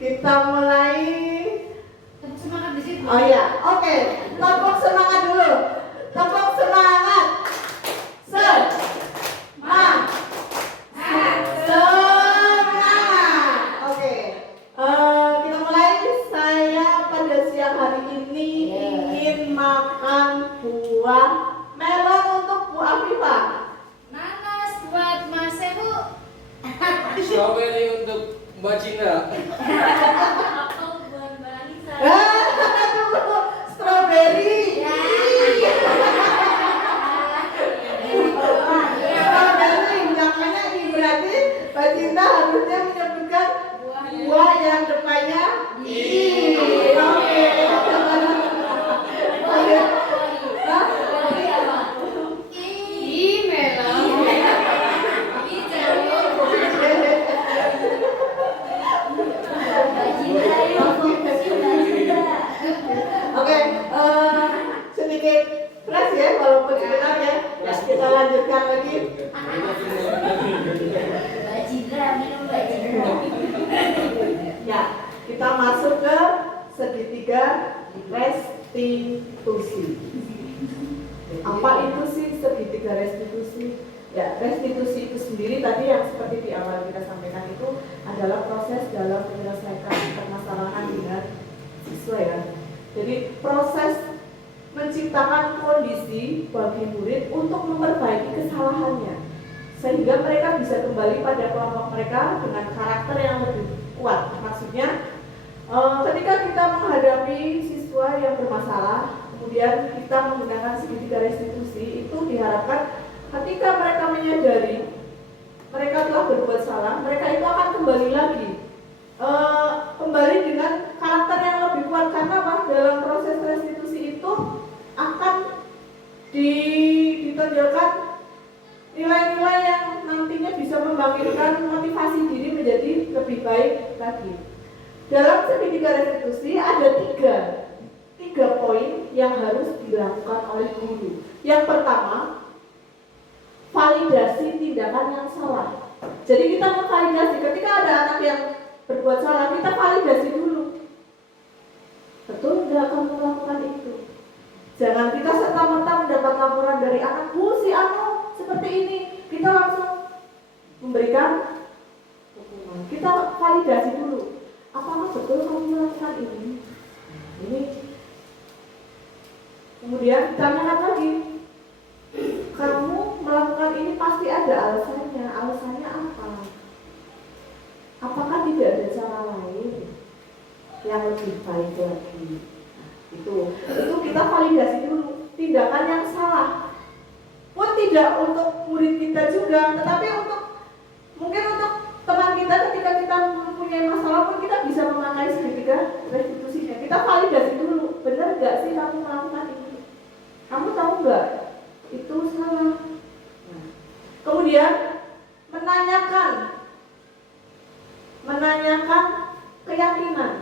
Kita mulai. Semangat di situ. Oh ya, oke. Tepuk semangat dulu. Tepuk semangat. Semangat. Oke. Kita mulai. Saya pada siang hari ini ingin makan buah melon untuk Bu Afifah. Nanas buat Mas Sehu. Strawberry untuk Mbak Cina. Apel buat Mbak Anissa. Strawberry. Strawberry namanya ini berarti Mbak Cinta harusnya menyebutkan buah yang depannya I. Oke. Oke, sedikit flash ya, walaupun sebentar ya. Kita lanjutkan lagi. Ya, kita masuk ke segitiga restitusi. Apa itu sih segitiga restitusi? Ya, restitusi itu sendiri tadi yang seperti di awal kita sampaikan itu adalah proses dalam menyelesaikan permasalahan dengan siswa ya. Jadi proses menciptakan kondisi bagi murid untuk memperbaiki kesalahannya sehingga mereka bisa kembali pada kelompok mereka dengan karakter yang lebih kuat. Maksudnya ketika kita menghadapi siswa yang bermasalah, kemudian kita menggunakan segitiga restitusi, itu diharapkan ketika mereka menyadari mereka telah berbuat salah, mereka itu akan kembali lagi, kembali dengan karakter yang lebih kuat. Karena apa? Dalam proses restitusi itu akan ditonjolkan nilai-nilai yang nantinya bisa membangkitkan motivasi diri menjadi lebih baik lagi. Dalam segitiga restitusi ada tiga poin yang harus dilakukan oleh guru. Yang pertama, validasi tindakan yang salah. Jadi kita memvalidasi ketika ada anak yang berbuat salah, kita validasi dulu. Betul nggak kamu melakukan itu? Jangan kita serta-merta mendapat laporan dari anak, Bu, si Anu seperti ini, kita langsung memberikan hukuman. Kita validasi dulu. Apakah betul kamu melakukan ini? Ini. Kemudian tanyakan lagi. Kamu melakukan ini pasti ada alasannya. Alasannya apa? Apakah tidak ada cara lain yang lebih baik lagi? Itu kita validasi dulu. Tindakan yang salah pun tidak untuk murid kita juga, tetapi mungkin untuk teman kita ketika kita mempunyai masalah pun kita bisa memakai segitiga restitusinya. Kita validasi dulu, benar nggak sih kamu melakukan ini? Kamu tahu nggak itu salah? Nah, kemudian menanyakan keyakinan.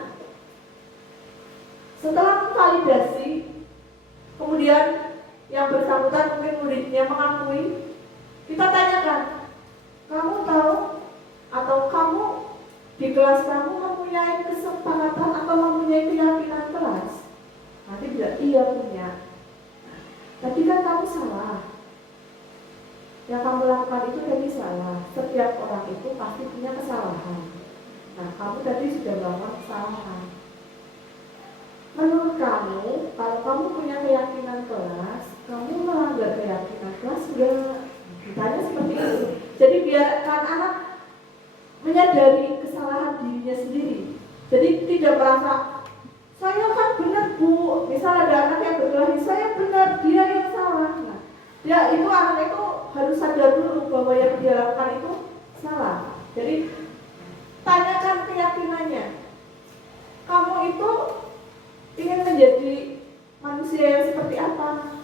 Setelah memvalidasi, kemudian yang bersangkutan mungkin muridnya mengakui, kita tanyakan, kamu tahu atau kamu di kelas kamu mempunyai kesepakatan atau mempunyai keyakinan kelas? Nanti bilang iya punya. Tadi kan kamu salah. Yang kamu lakukan itu tadi salah. Setiap orang itu pasti punya kesalahan. Nah, kamu tadi sudah melakukan kesalahan. Menurut kamu, kalau kamu punya keyakinan kelas, kamu melanggar keyakinan kelas enggak? Ditanya seperti itu. Jadi biarkan anak menyadari kesalahan dirinya sendiri. Jadi tidak merasa saya kan benar Bu. Misal ada anak yang berkelahi, saya benar, dia yang salah. Nah, ya itu anak itu harus sadar dulu bahwa yang dia lakukan itu salah. Jadi tanyakan keyakinannya. Kamu itu ingin menjadi manusia yang seperti apa?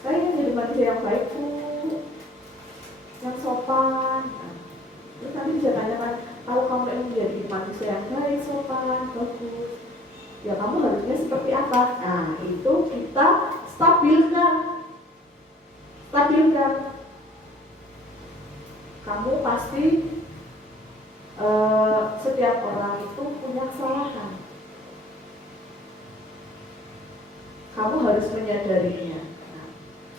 Saya ingin menjadi manusia yang baik Bu, yang sopan. Nah, terus nanti bisa tanyakan, kalau kamu ingin menjadi manusia yang baik, sopan, bagus, ya kamu harusnya seperti apa? Nah, itu kita stabilkan. Kamu pasti setiap orang itu punya kesalahan. Kamu harus menyadarinya. Nah,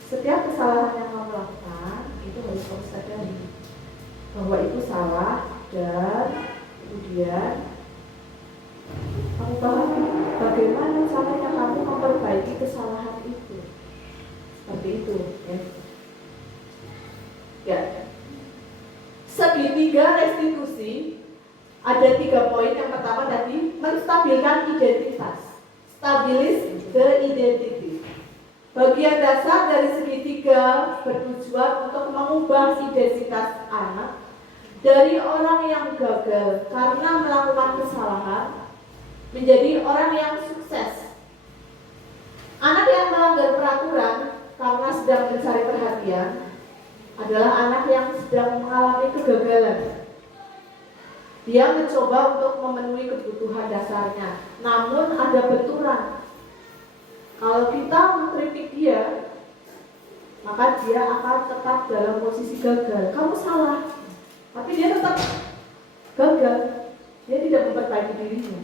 setiap kesalahan yang kamu lakukan itu harus kamu sadari bahwa itu salah, dan kemudian kamu pahami bagaimana caranya kamu memperbaiki kesalahan itu. Seperti itu, ya. Ya. Segitiga restitusi ada 3 poin. Yang pertama tadi menstabilkan identitas. Stabilis the identity. Bagian dasar dari segitiga bertujuan untuk mengubah identitas anak dari orang yang gagal karena melakukan kesalahan menjadi orang yang sukses. Anak yang melanggar peraturan karena sedang mencari perhatian adalah anak yang sedang mengalami kegagalan. Dia mencoba untuk memenuhi kebutuhan dasarnya, namun ada benturan. Kalau kita mengkritik dia, maka dia akan tetap dalam posisi gagal. Kamu salah, tapi dia tetap gagal. Dia tidak memperbaiki dirinya.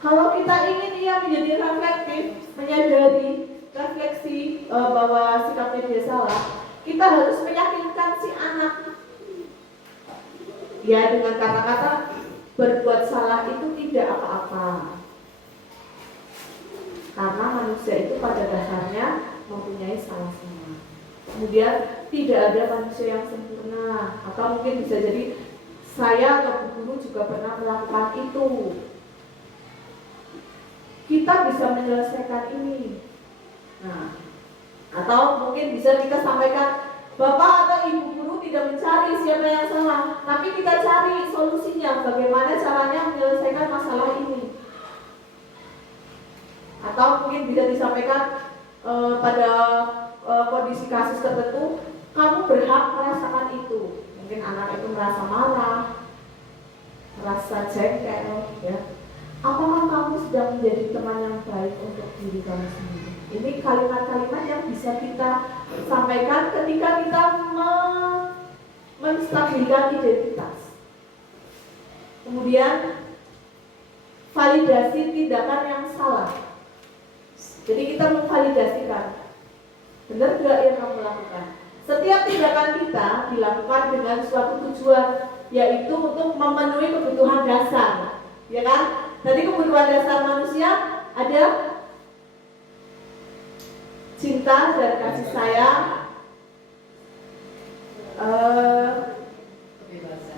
Kalau kita ingin dia menjadi reflektif, menyadari, refleksi bahwa sikapnya dia salah, kita harus meyakinkan si anak. Ya, dengan kata-kata berbuat salah itu tidak apa-apa. Karena manusia itu pada dasarnya mempunyai salah semua. Kemudian tidak ada manusia yang sempurna, atau mungkin bisa jadi saya atau Bu Guru juga pernah melakukan itu. Kita bisa menyelesaikan ini. Nah, atau mungkin bisa kita sampaikan, Bapak atau Ibu Guru tidak mencari siapa yang salah, tapi kita cari solusinya, bagaimana caranya menyelesaikan masalah ini. Atau mungkin bisa disampaikan pada kondisi kasus tertentu, kamu berhak merasakan itu. Mungkin anak itu merasa marah, merasa jengkel, ya. Apakah kamu sedang menjadi teman yang baik untuk diri kamu sendiri? Ini kalimat-kalimat yang bisa kita sampaikan ketika kita menstabilkan identitas. Kemudian validasi tindakan yang salah. Jadi kita memvalidasikan, benar gak yang kamu lakukan? Setiap tindakan kita dilakukan dengan suatu tujuan, yaitu untuk memenuhi kebutuhan dasar, ya kan? Tadi kebutuhan dasar manusia ada cinta dan kasih sayang,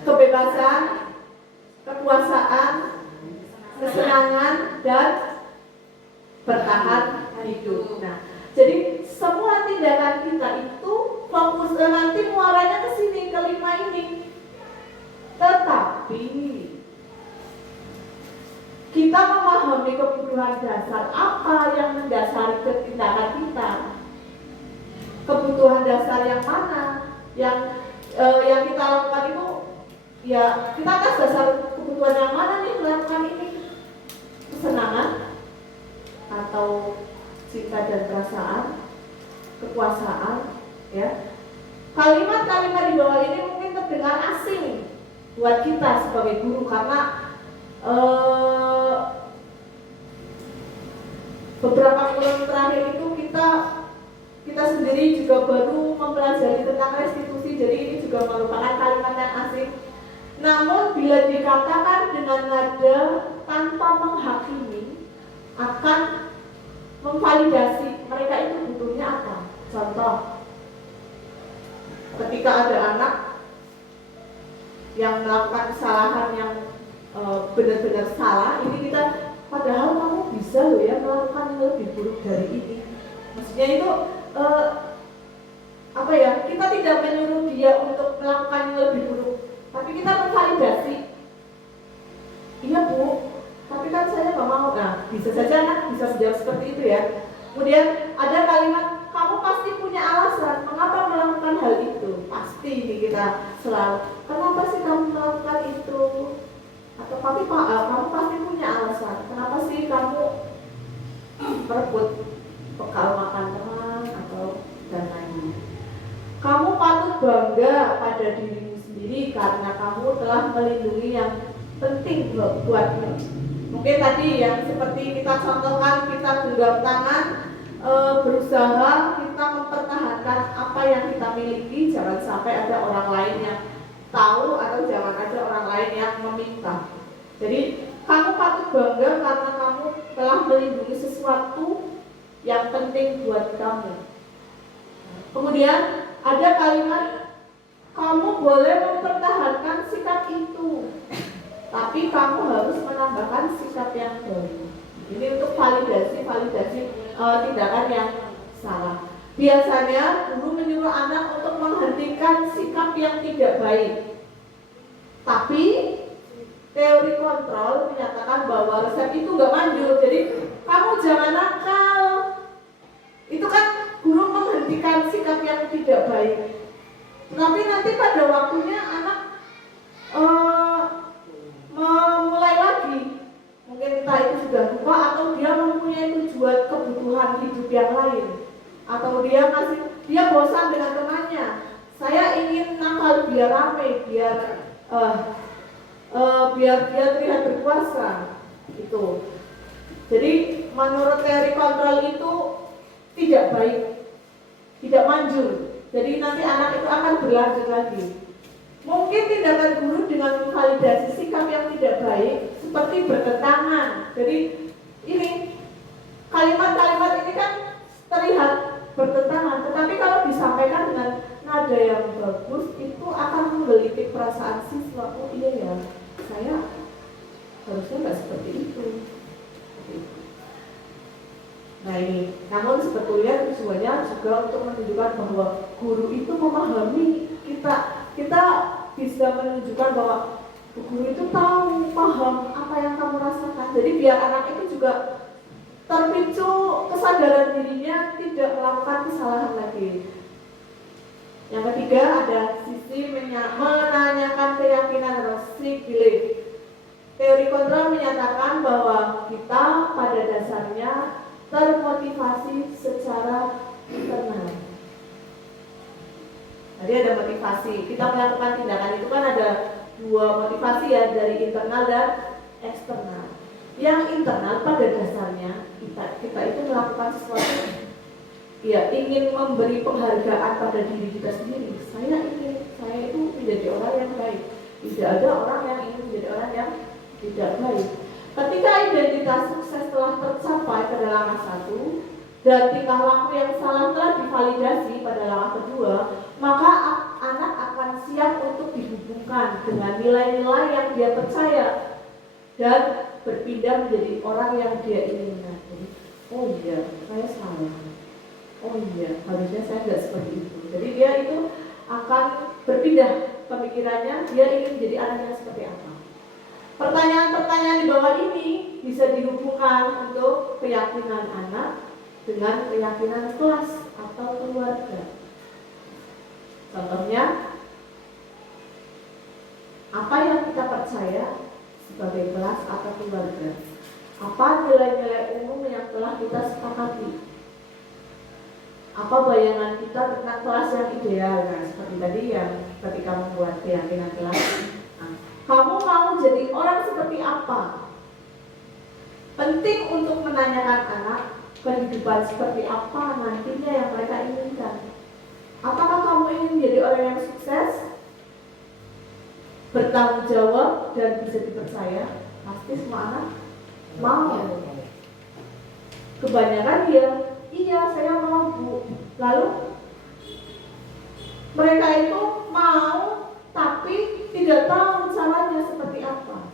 kebebasan, kekuasaan, kesenangan, dan bertahan hidup. Nah, jadi semua tindakan kita itu fokus nanti muaranya ke sini, ke 5 ini. Tetapi kita memahami kebutuhan dasar apa yang mendasari tindakan kita. Kebutuhan dasar yang mana yang kita lakukan itu, ya kita atas dasar kebutuhan yang mana nih melakukan ini? Kesenangan atau cinta dan perasaan, kekuasaan, ya. Kalimat-kalimat di bawah ini mungkin terdengar asing buat kita sebagai guru karena beberapa bulan terakhir itu kita sendiri juga baru mempelajari tentang restitusi, jadi ini juga merupakan kalimat yang asing. Namun bila dikatakan dengan nada tanpa menghakimi, akan memvalidasi mereka itu butuhnya apa. Contoh, ketika ada anak yang melakukan kesalahan yang benar-benar salah, ini kita padahal kamu bisa loh ya melakukan yang lebih buruk dari ini. Maksudnya itu apa ya? Kita tidak menyuruh dia untuk melakukan yang lebih buruk, tapi kita memvalidasi. Iya Bu, tapi kan saya nggak mau. Nah, bisa saja anak bisa menjawab seperti itu ya. Kemudian ada kalimat, kamu pasti punya alasan mengapa melakukan hal itu. Pasti ini kita selalu, kenapa sih kamu melakukan itu? Atau kamu pasti punya alasan, kenapa sih kamu merebut bekal makan teman atau dan lainnya. Kamu patut bangga pada dirimu sendiri karena kamu telah melindungi yang penting buatmu. Mungkin tadi yang seperti kita contohkan, kita genggam tangan, berusaha kita mempertahankan apa yang kita miliki, jangan sampai ada orang lain yang tahu atau jangan ada orang lain yang meminta. Jadi kamu patut bangga karena kamu telah melindungi sesuatu yang penting buat kamu. Kemudian ada kalimat, kamu boleh mempertahankan sikap itu, tapi kamu harus menambahkan sikap yang baru. Ini untuk validasi tindakan yang salah. Biasanya guru menyuruh anak untuk menghentikan sikap yang tidak baik. Tapi teori kontrol menyatakan bahwa resep itu nggak manjur. Jadi kamu jangan nakal. Itu kan guru menghentikan sikap yang tidak baik. Tapi nanti pada waktunya anak memulai lagi. Mungkin entah itu sudah lupa atau dia mempunyai tujuan kebutuhan hidup yang lain. Atau dia bosan dengan temannya. Saya ingin nakal biar rame, biar dia terlihat berkuasa. Itu. Jadi menurut teori kontrol itu tidak baik, tidak manjur. Jadi nanti anak itu akan berlanjut lagi. Mungkin tindakan guru dengan memvalidasi sikap yang tidak baik seperti bertentangan. Jadi ini kalimat-kalimat ini kan terlihat bertentangan, tetapi kalau disampaikan dengan nada yang bagus itu akan menggelitik perasaan siswa. Oh iya ya, saya harusnya nggak seperti itu. Nah ini, namun sebetulnya tujuannya juga untuk menunjukkan bahwa guru itu memahami kita bisa menunjukkan bahwa guru itu tahu, paham apa yang kamu rasakan. Jadi biar anak itu juga terpicu kesadaran dirinya tidak melakukan kesalahan lagi. Yang ketiga ada sisi menanyakan keyakinan atau seek belief. Teori kontrol menyatakan bahwa kita pada dasarnya termotivasi secara internal. Jadi ada motivasi. Kita melakukan tindakan itu kan ada dua motivasi ya, dari internal dan eksternal. Yang internal pada dasarnya kita itu melakukan sesuatu, ya ingin memberi penghargaan pada diri kita sendiri. Saya itu menjadi orang yang baik. Tidak ada orang yang ingin menjadi orang yang tidak baik. Ketika identitas sukses telah tercapai pada langkah 1 dan tingkah laku yang salah telah divalidasi pada langkah kedua, maka anak akan siap untuk dihubungkan dengan nilai-nilai yang dia percaya dan berpindah menjadi orang yang dia inginkan. Oh iya, saya salah. Oh iya, harusnya saya tidak seperti itu. Jadi dia itu akan berpindah pemikirannya, dia ingin menjadi anak yang seperti apa. Pertanyaan-pertanyaan di bawah ini bisa dihubungkan untuk keyakinan anak dengan keyakinan kelas atau keluarga. Contohnya, apa yang kita percaya sebagai kelas atau keluarga? Apa nilai-nilai umum yang telah kita sepakati? Apa bayangan kita tentang kelas yang ideal? Nah, seperti tadi yang ketika membuat keyakinan kelas. Kamu mau jadi orang seperti apa? Penting untuk menanyakan anak kehidupan seperti apa nantinya yang mereka inginkan. Apakah kamu ingin menjadi orang yang sukses, bertanggung jawab dan bisa dipercaya? Pasti semua anak mau. Kebanyakan dia, iya saya mau Bu. Lalu mereka itu mau tapi tidak tahu caranya seperti apa.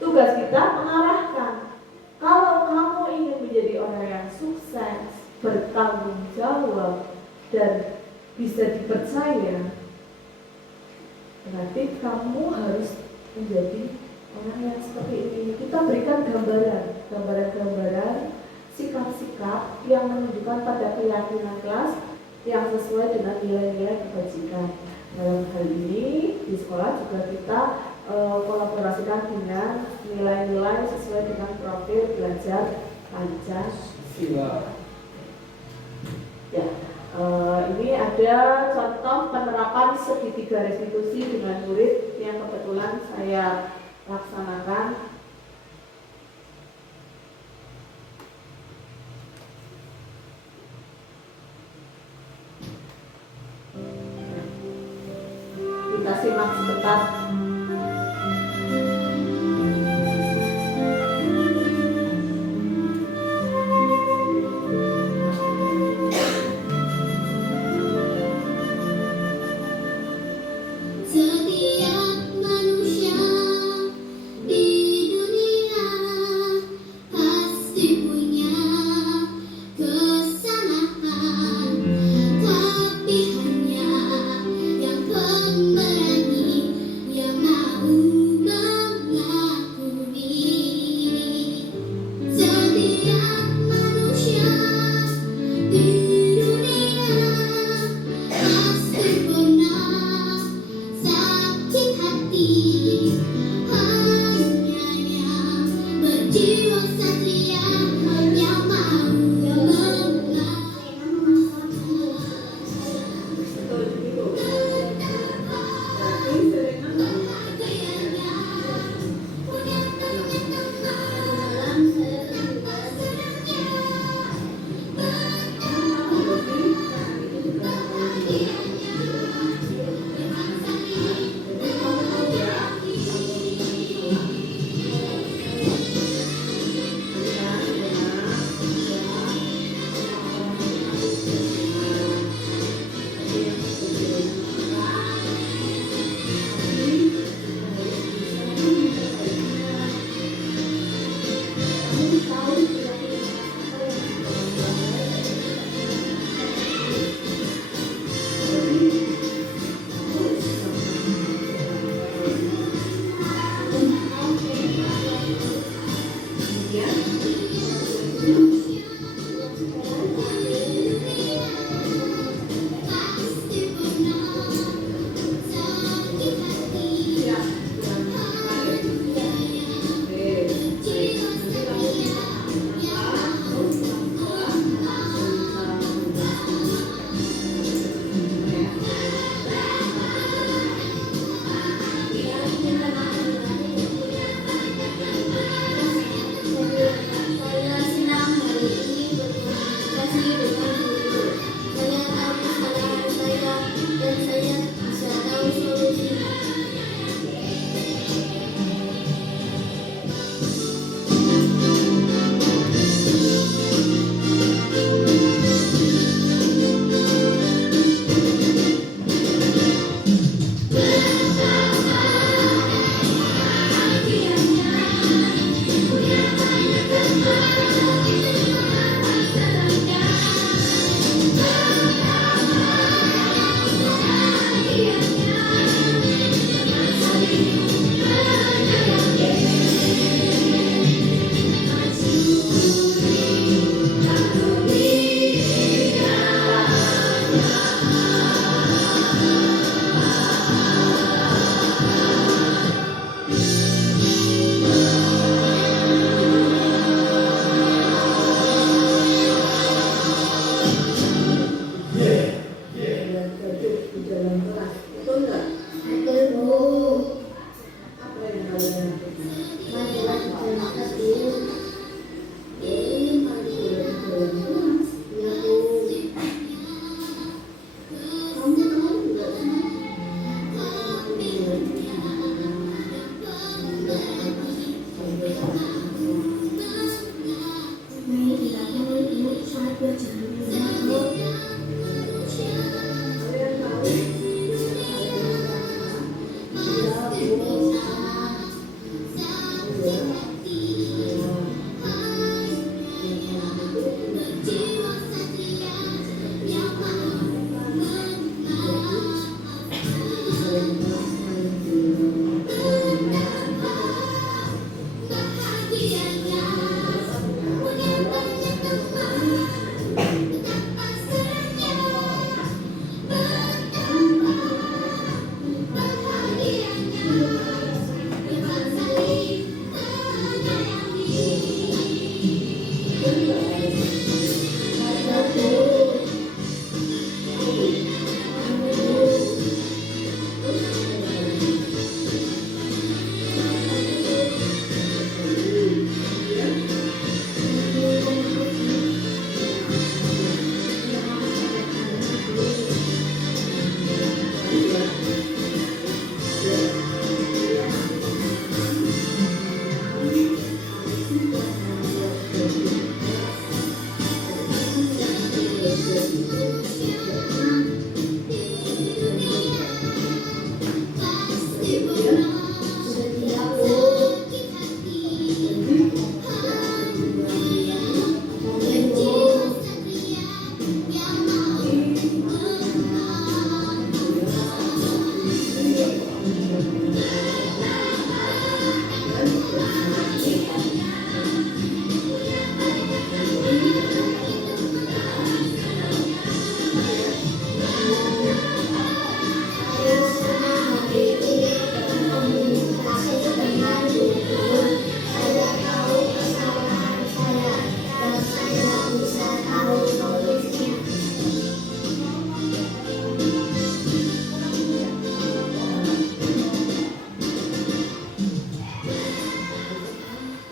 Tugas kita mengarahkan. Kalau kamu ingin menjadi orang yang sukses, bertanggung jawab, dan bisa dipercaya, berarti kamu harus menjadi orang yang seperti ini. Kita berikan gambaran-gambaran, sikap-sikap yang menunjukkan pada keyakinan kelas yang sesuai dengan nilai-nilai kebajikan. Dalam hal ini di sekolah juga kita kolaborasikan dengan nilai-nilai sesuai dengan profil belajar Pancasila. Ya, ini ada contoh penerapan segitiga restitusi dengan murid yang kebetulan saya laksanakan. Kita simak sebentar. Setiap manusia di dunia pasti punya kesalahan, tapi hanya yang pemberani Betul nggak? Betul, Bu. Apa yang kalian lakukan? Marilah kita teduh. Ya, Bu. Kamu tahu nggak? Mari kita mulai, Bu. Saat belajar dulu, Bu. Kalian tahu? Ya, Bu.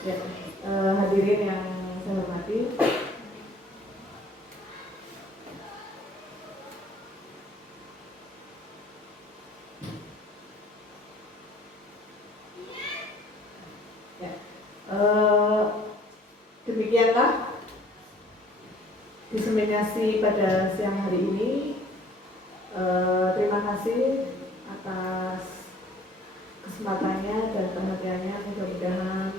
Ya, hadirin yang saya hormati, ya, demikianlah diseminasi pada siang hari ini. Terima kasih atas kesempatannya dan perhatiannya. Mudah-mudahan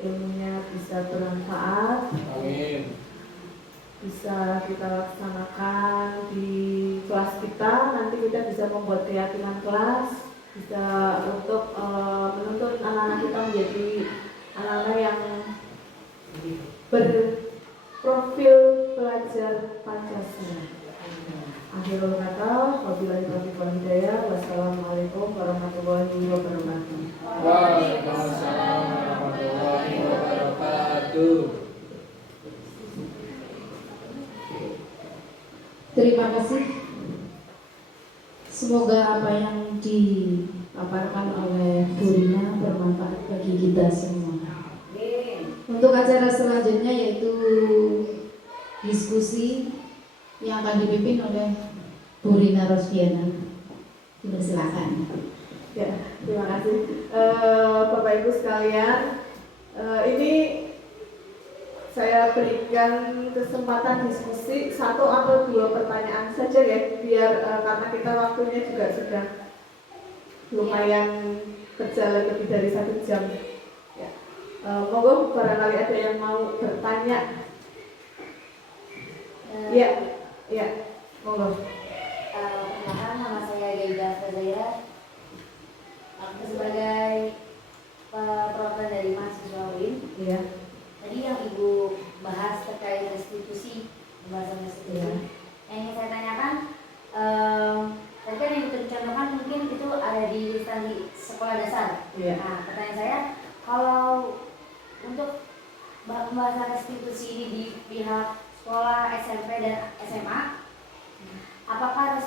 ilmunya bisa bermanfaat. Amin. Bisa kita laksanakan di kelas kita. Nanti kita bisa membuat keyakinan kelas, bisa untuk menuntut anak-anak kita menjadi anak-anak yang berprofil pelajar Pancasila. Akhirul kata, wabillahi taufiq wal hidayah. Wassalamualaikum warahmatullahi wabarakatuh. Waalaikumsalam warahmatullahi wabarakatuh. Terima kasih. Semoga apa yang dipaparkan oleh Bu Rina bermanfaat bagi kita semua. Untuk acara selanjutnya yaitu diskusi yang akan dipimpin oleh Bu Rina Rosdiana. Silakan. Ya, terima kasih. Bapak Ibu sekalian, ini saya berikan kesempatan diskusi 1 atau 2 pertanyaan saja ya, biar karena kita waktunya juga sudah lumayan berjalan lebih dari 1 jam. Ya. Monggo barangkali ada yang mau bertanya. Ya, monggo. Perkenalkan, nama saya Gaida Fazaira. Aku sebagai perwakilan dari mahasiswa UIN. Iya. Tadi yang Ibu bahas terkait restitusi, pembahasan restitusi. Yang ingin saya tanyakan, tadi kan yang dicontohkan mungkin itu ada di instansi sekolah dasar. Iya. Nah, pertanyaan saya, kalau untuk pembahasan restitusi ini di pihak sekolah SMP dan SMA, apakah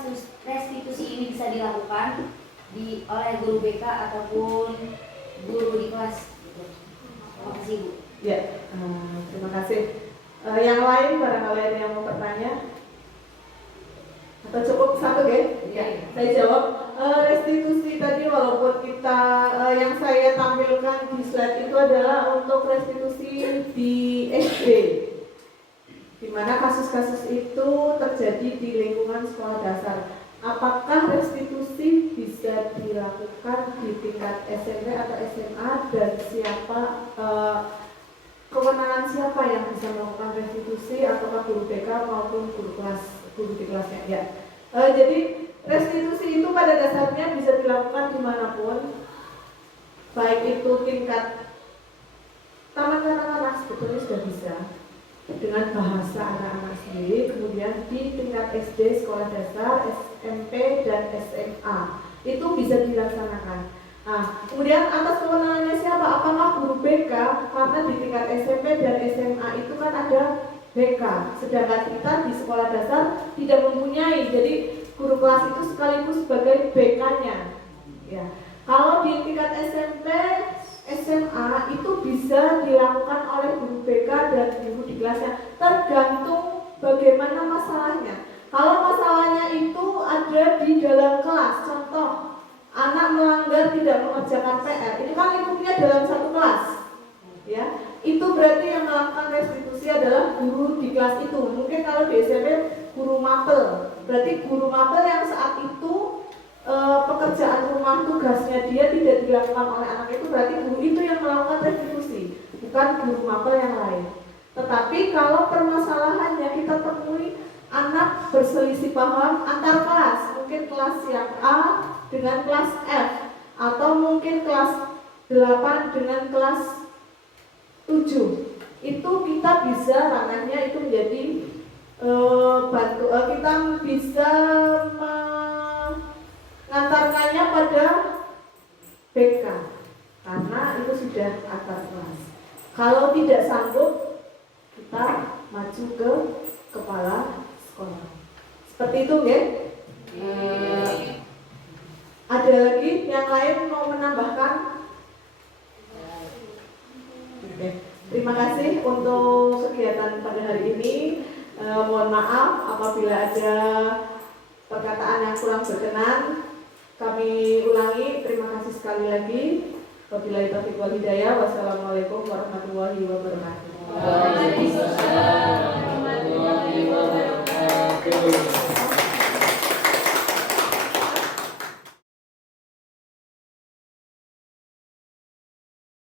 restitusi ini bisa dilakukan oleh guru BK ataupun guru di kelas? Terima kasih Bu. Ya, terima kasih. Yang lain barangkali ada yang mau bertanya? Atau cukup satu ya? Saya jawab. Restitusi tadi walaupun kita yang saya tampilkan di slide itu adalah untuk restitusi di SD, di mana kasus-kasus itu terjadi di lingkungan sekolah dasar. Apakah restitusi bisa dilakukan di tingkat SMP atau SMA dan siapa kewenangan siapa yang bisa melakukan restitusi, apakah guru BK maupun guru di kelasnya ya. Jadi restitusi itu pada dasarnya bisa dilakukan dimanapun, baik itu tingkat taman kanak-kanak sebetulnya sudah bisa dengan bahasa anak-anak sendiri, kemudian di tingkat SD, sekolah dasar, SMP dan SMA itu bisa dilaksanakan. Nah, kemudian atas kewenangannya siapa? Apakah guru BK? Karena di tingkat SMP dan SMA itu kan ada BK, sedangkan kita di sekolah dasar tidak mempunyai. Jadi guru kelas itu sekaligus sebagai BK-nya. Ya. Kalau di tingkat SMP, SMA itu bisa dilakukan oleh guru BK dan guru di kelasnya, tergantung bagaimana masalahnya. Kalau masalahnya itu ada di dalam kelas, contoh anak melanggar tidak mengerjakan PR, itu kan lingkupnya dalam satu kelas, ya. Itu berarti yang melakukan restitusi adalah guru di kelas itu. Mungkin kalau di SMP guru mapel, berarti guru mapel yang saat itu pekerjaan rumah tugasnya dia tidak dilakukan oleh anak itu, berarti guru itu yang melakukan restitusi, bukan guru mapel yang lain. Tetapi kalau permasalahannya kita temui anak berselisih paham antar kelas, mungkin kelas yang A dengan kelas F, atau mungkin kelas 8 dengan kelas 7, itu kita bisa ranahnya itu menjadi kita bisa mengantarkannya pada BK karena itu sudah antar kelas. Kalau tidak sanggup, kita maju ke kepala sekolah. Seperti itu ya. Ada lagi yang lain mau menambahkan? Oke. Terima kasih untuk kegiatan pada hari ini. Mohon maaf apabila ada perkataan yang kurang berkenan. Kami ulangi, terima kasih sekali lagi. Wabillahi taufiq wal hidayah. Wassalamualaikum warahmatullahi wabarakatuh. Waalaikumsalam warahmatullahi wabarakatuh.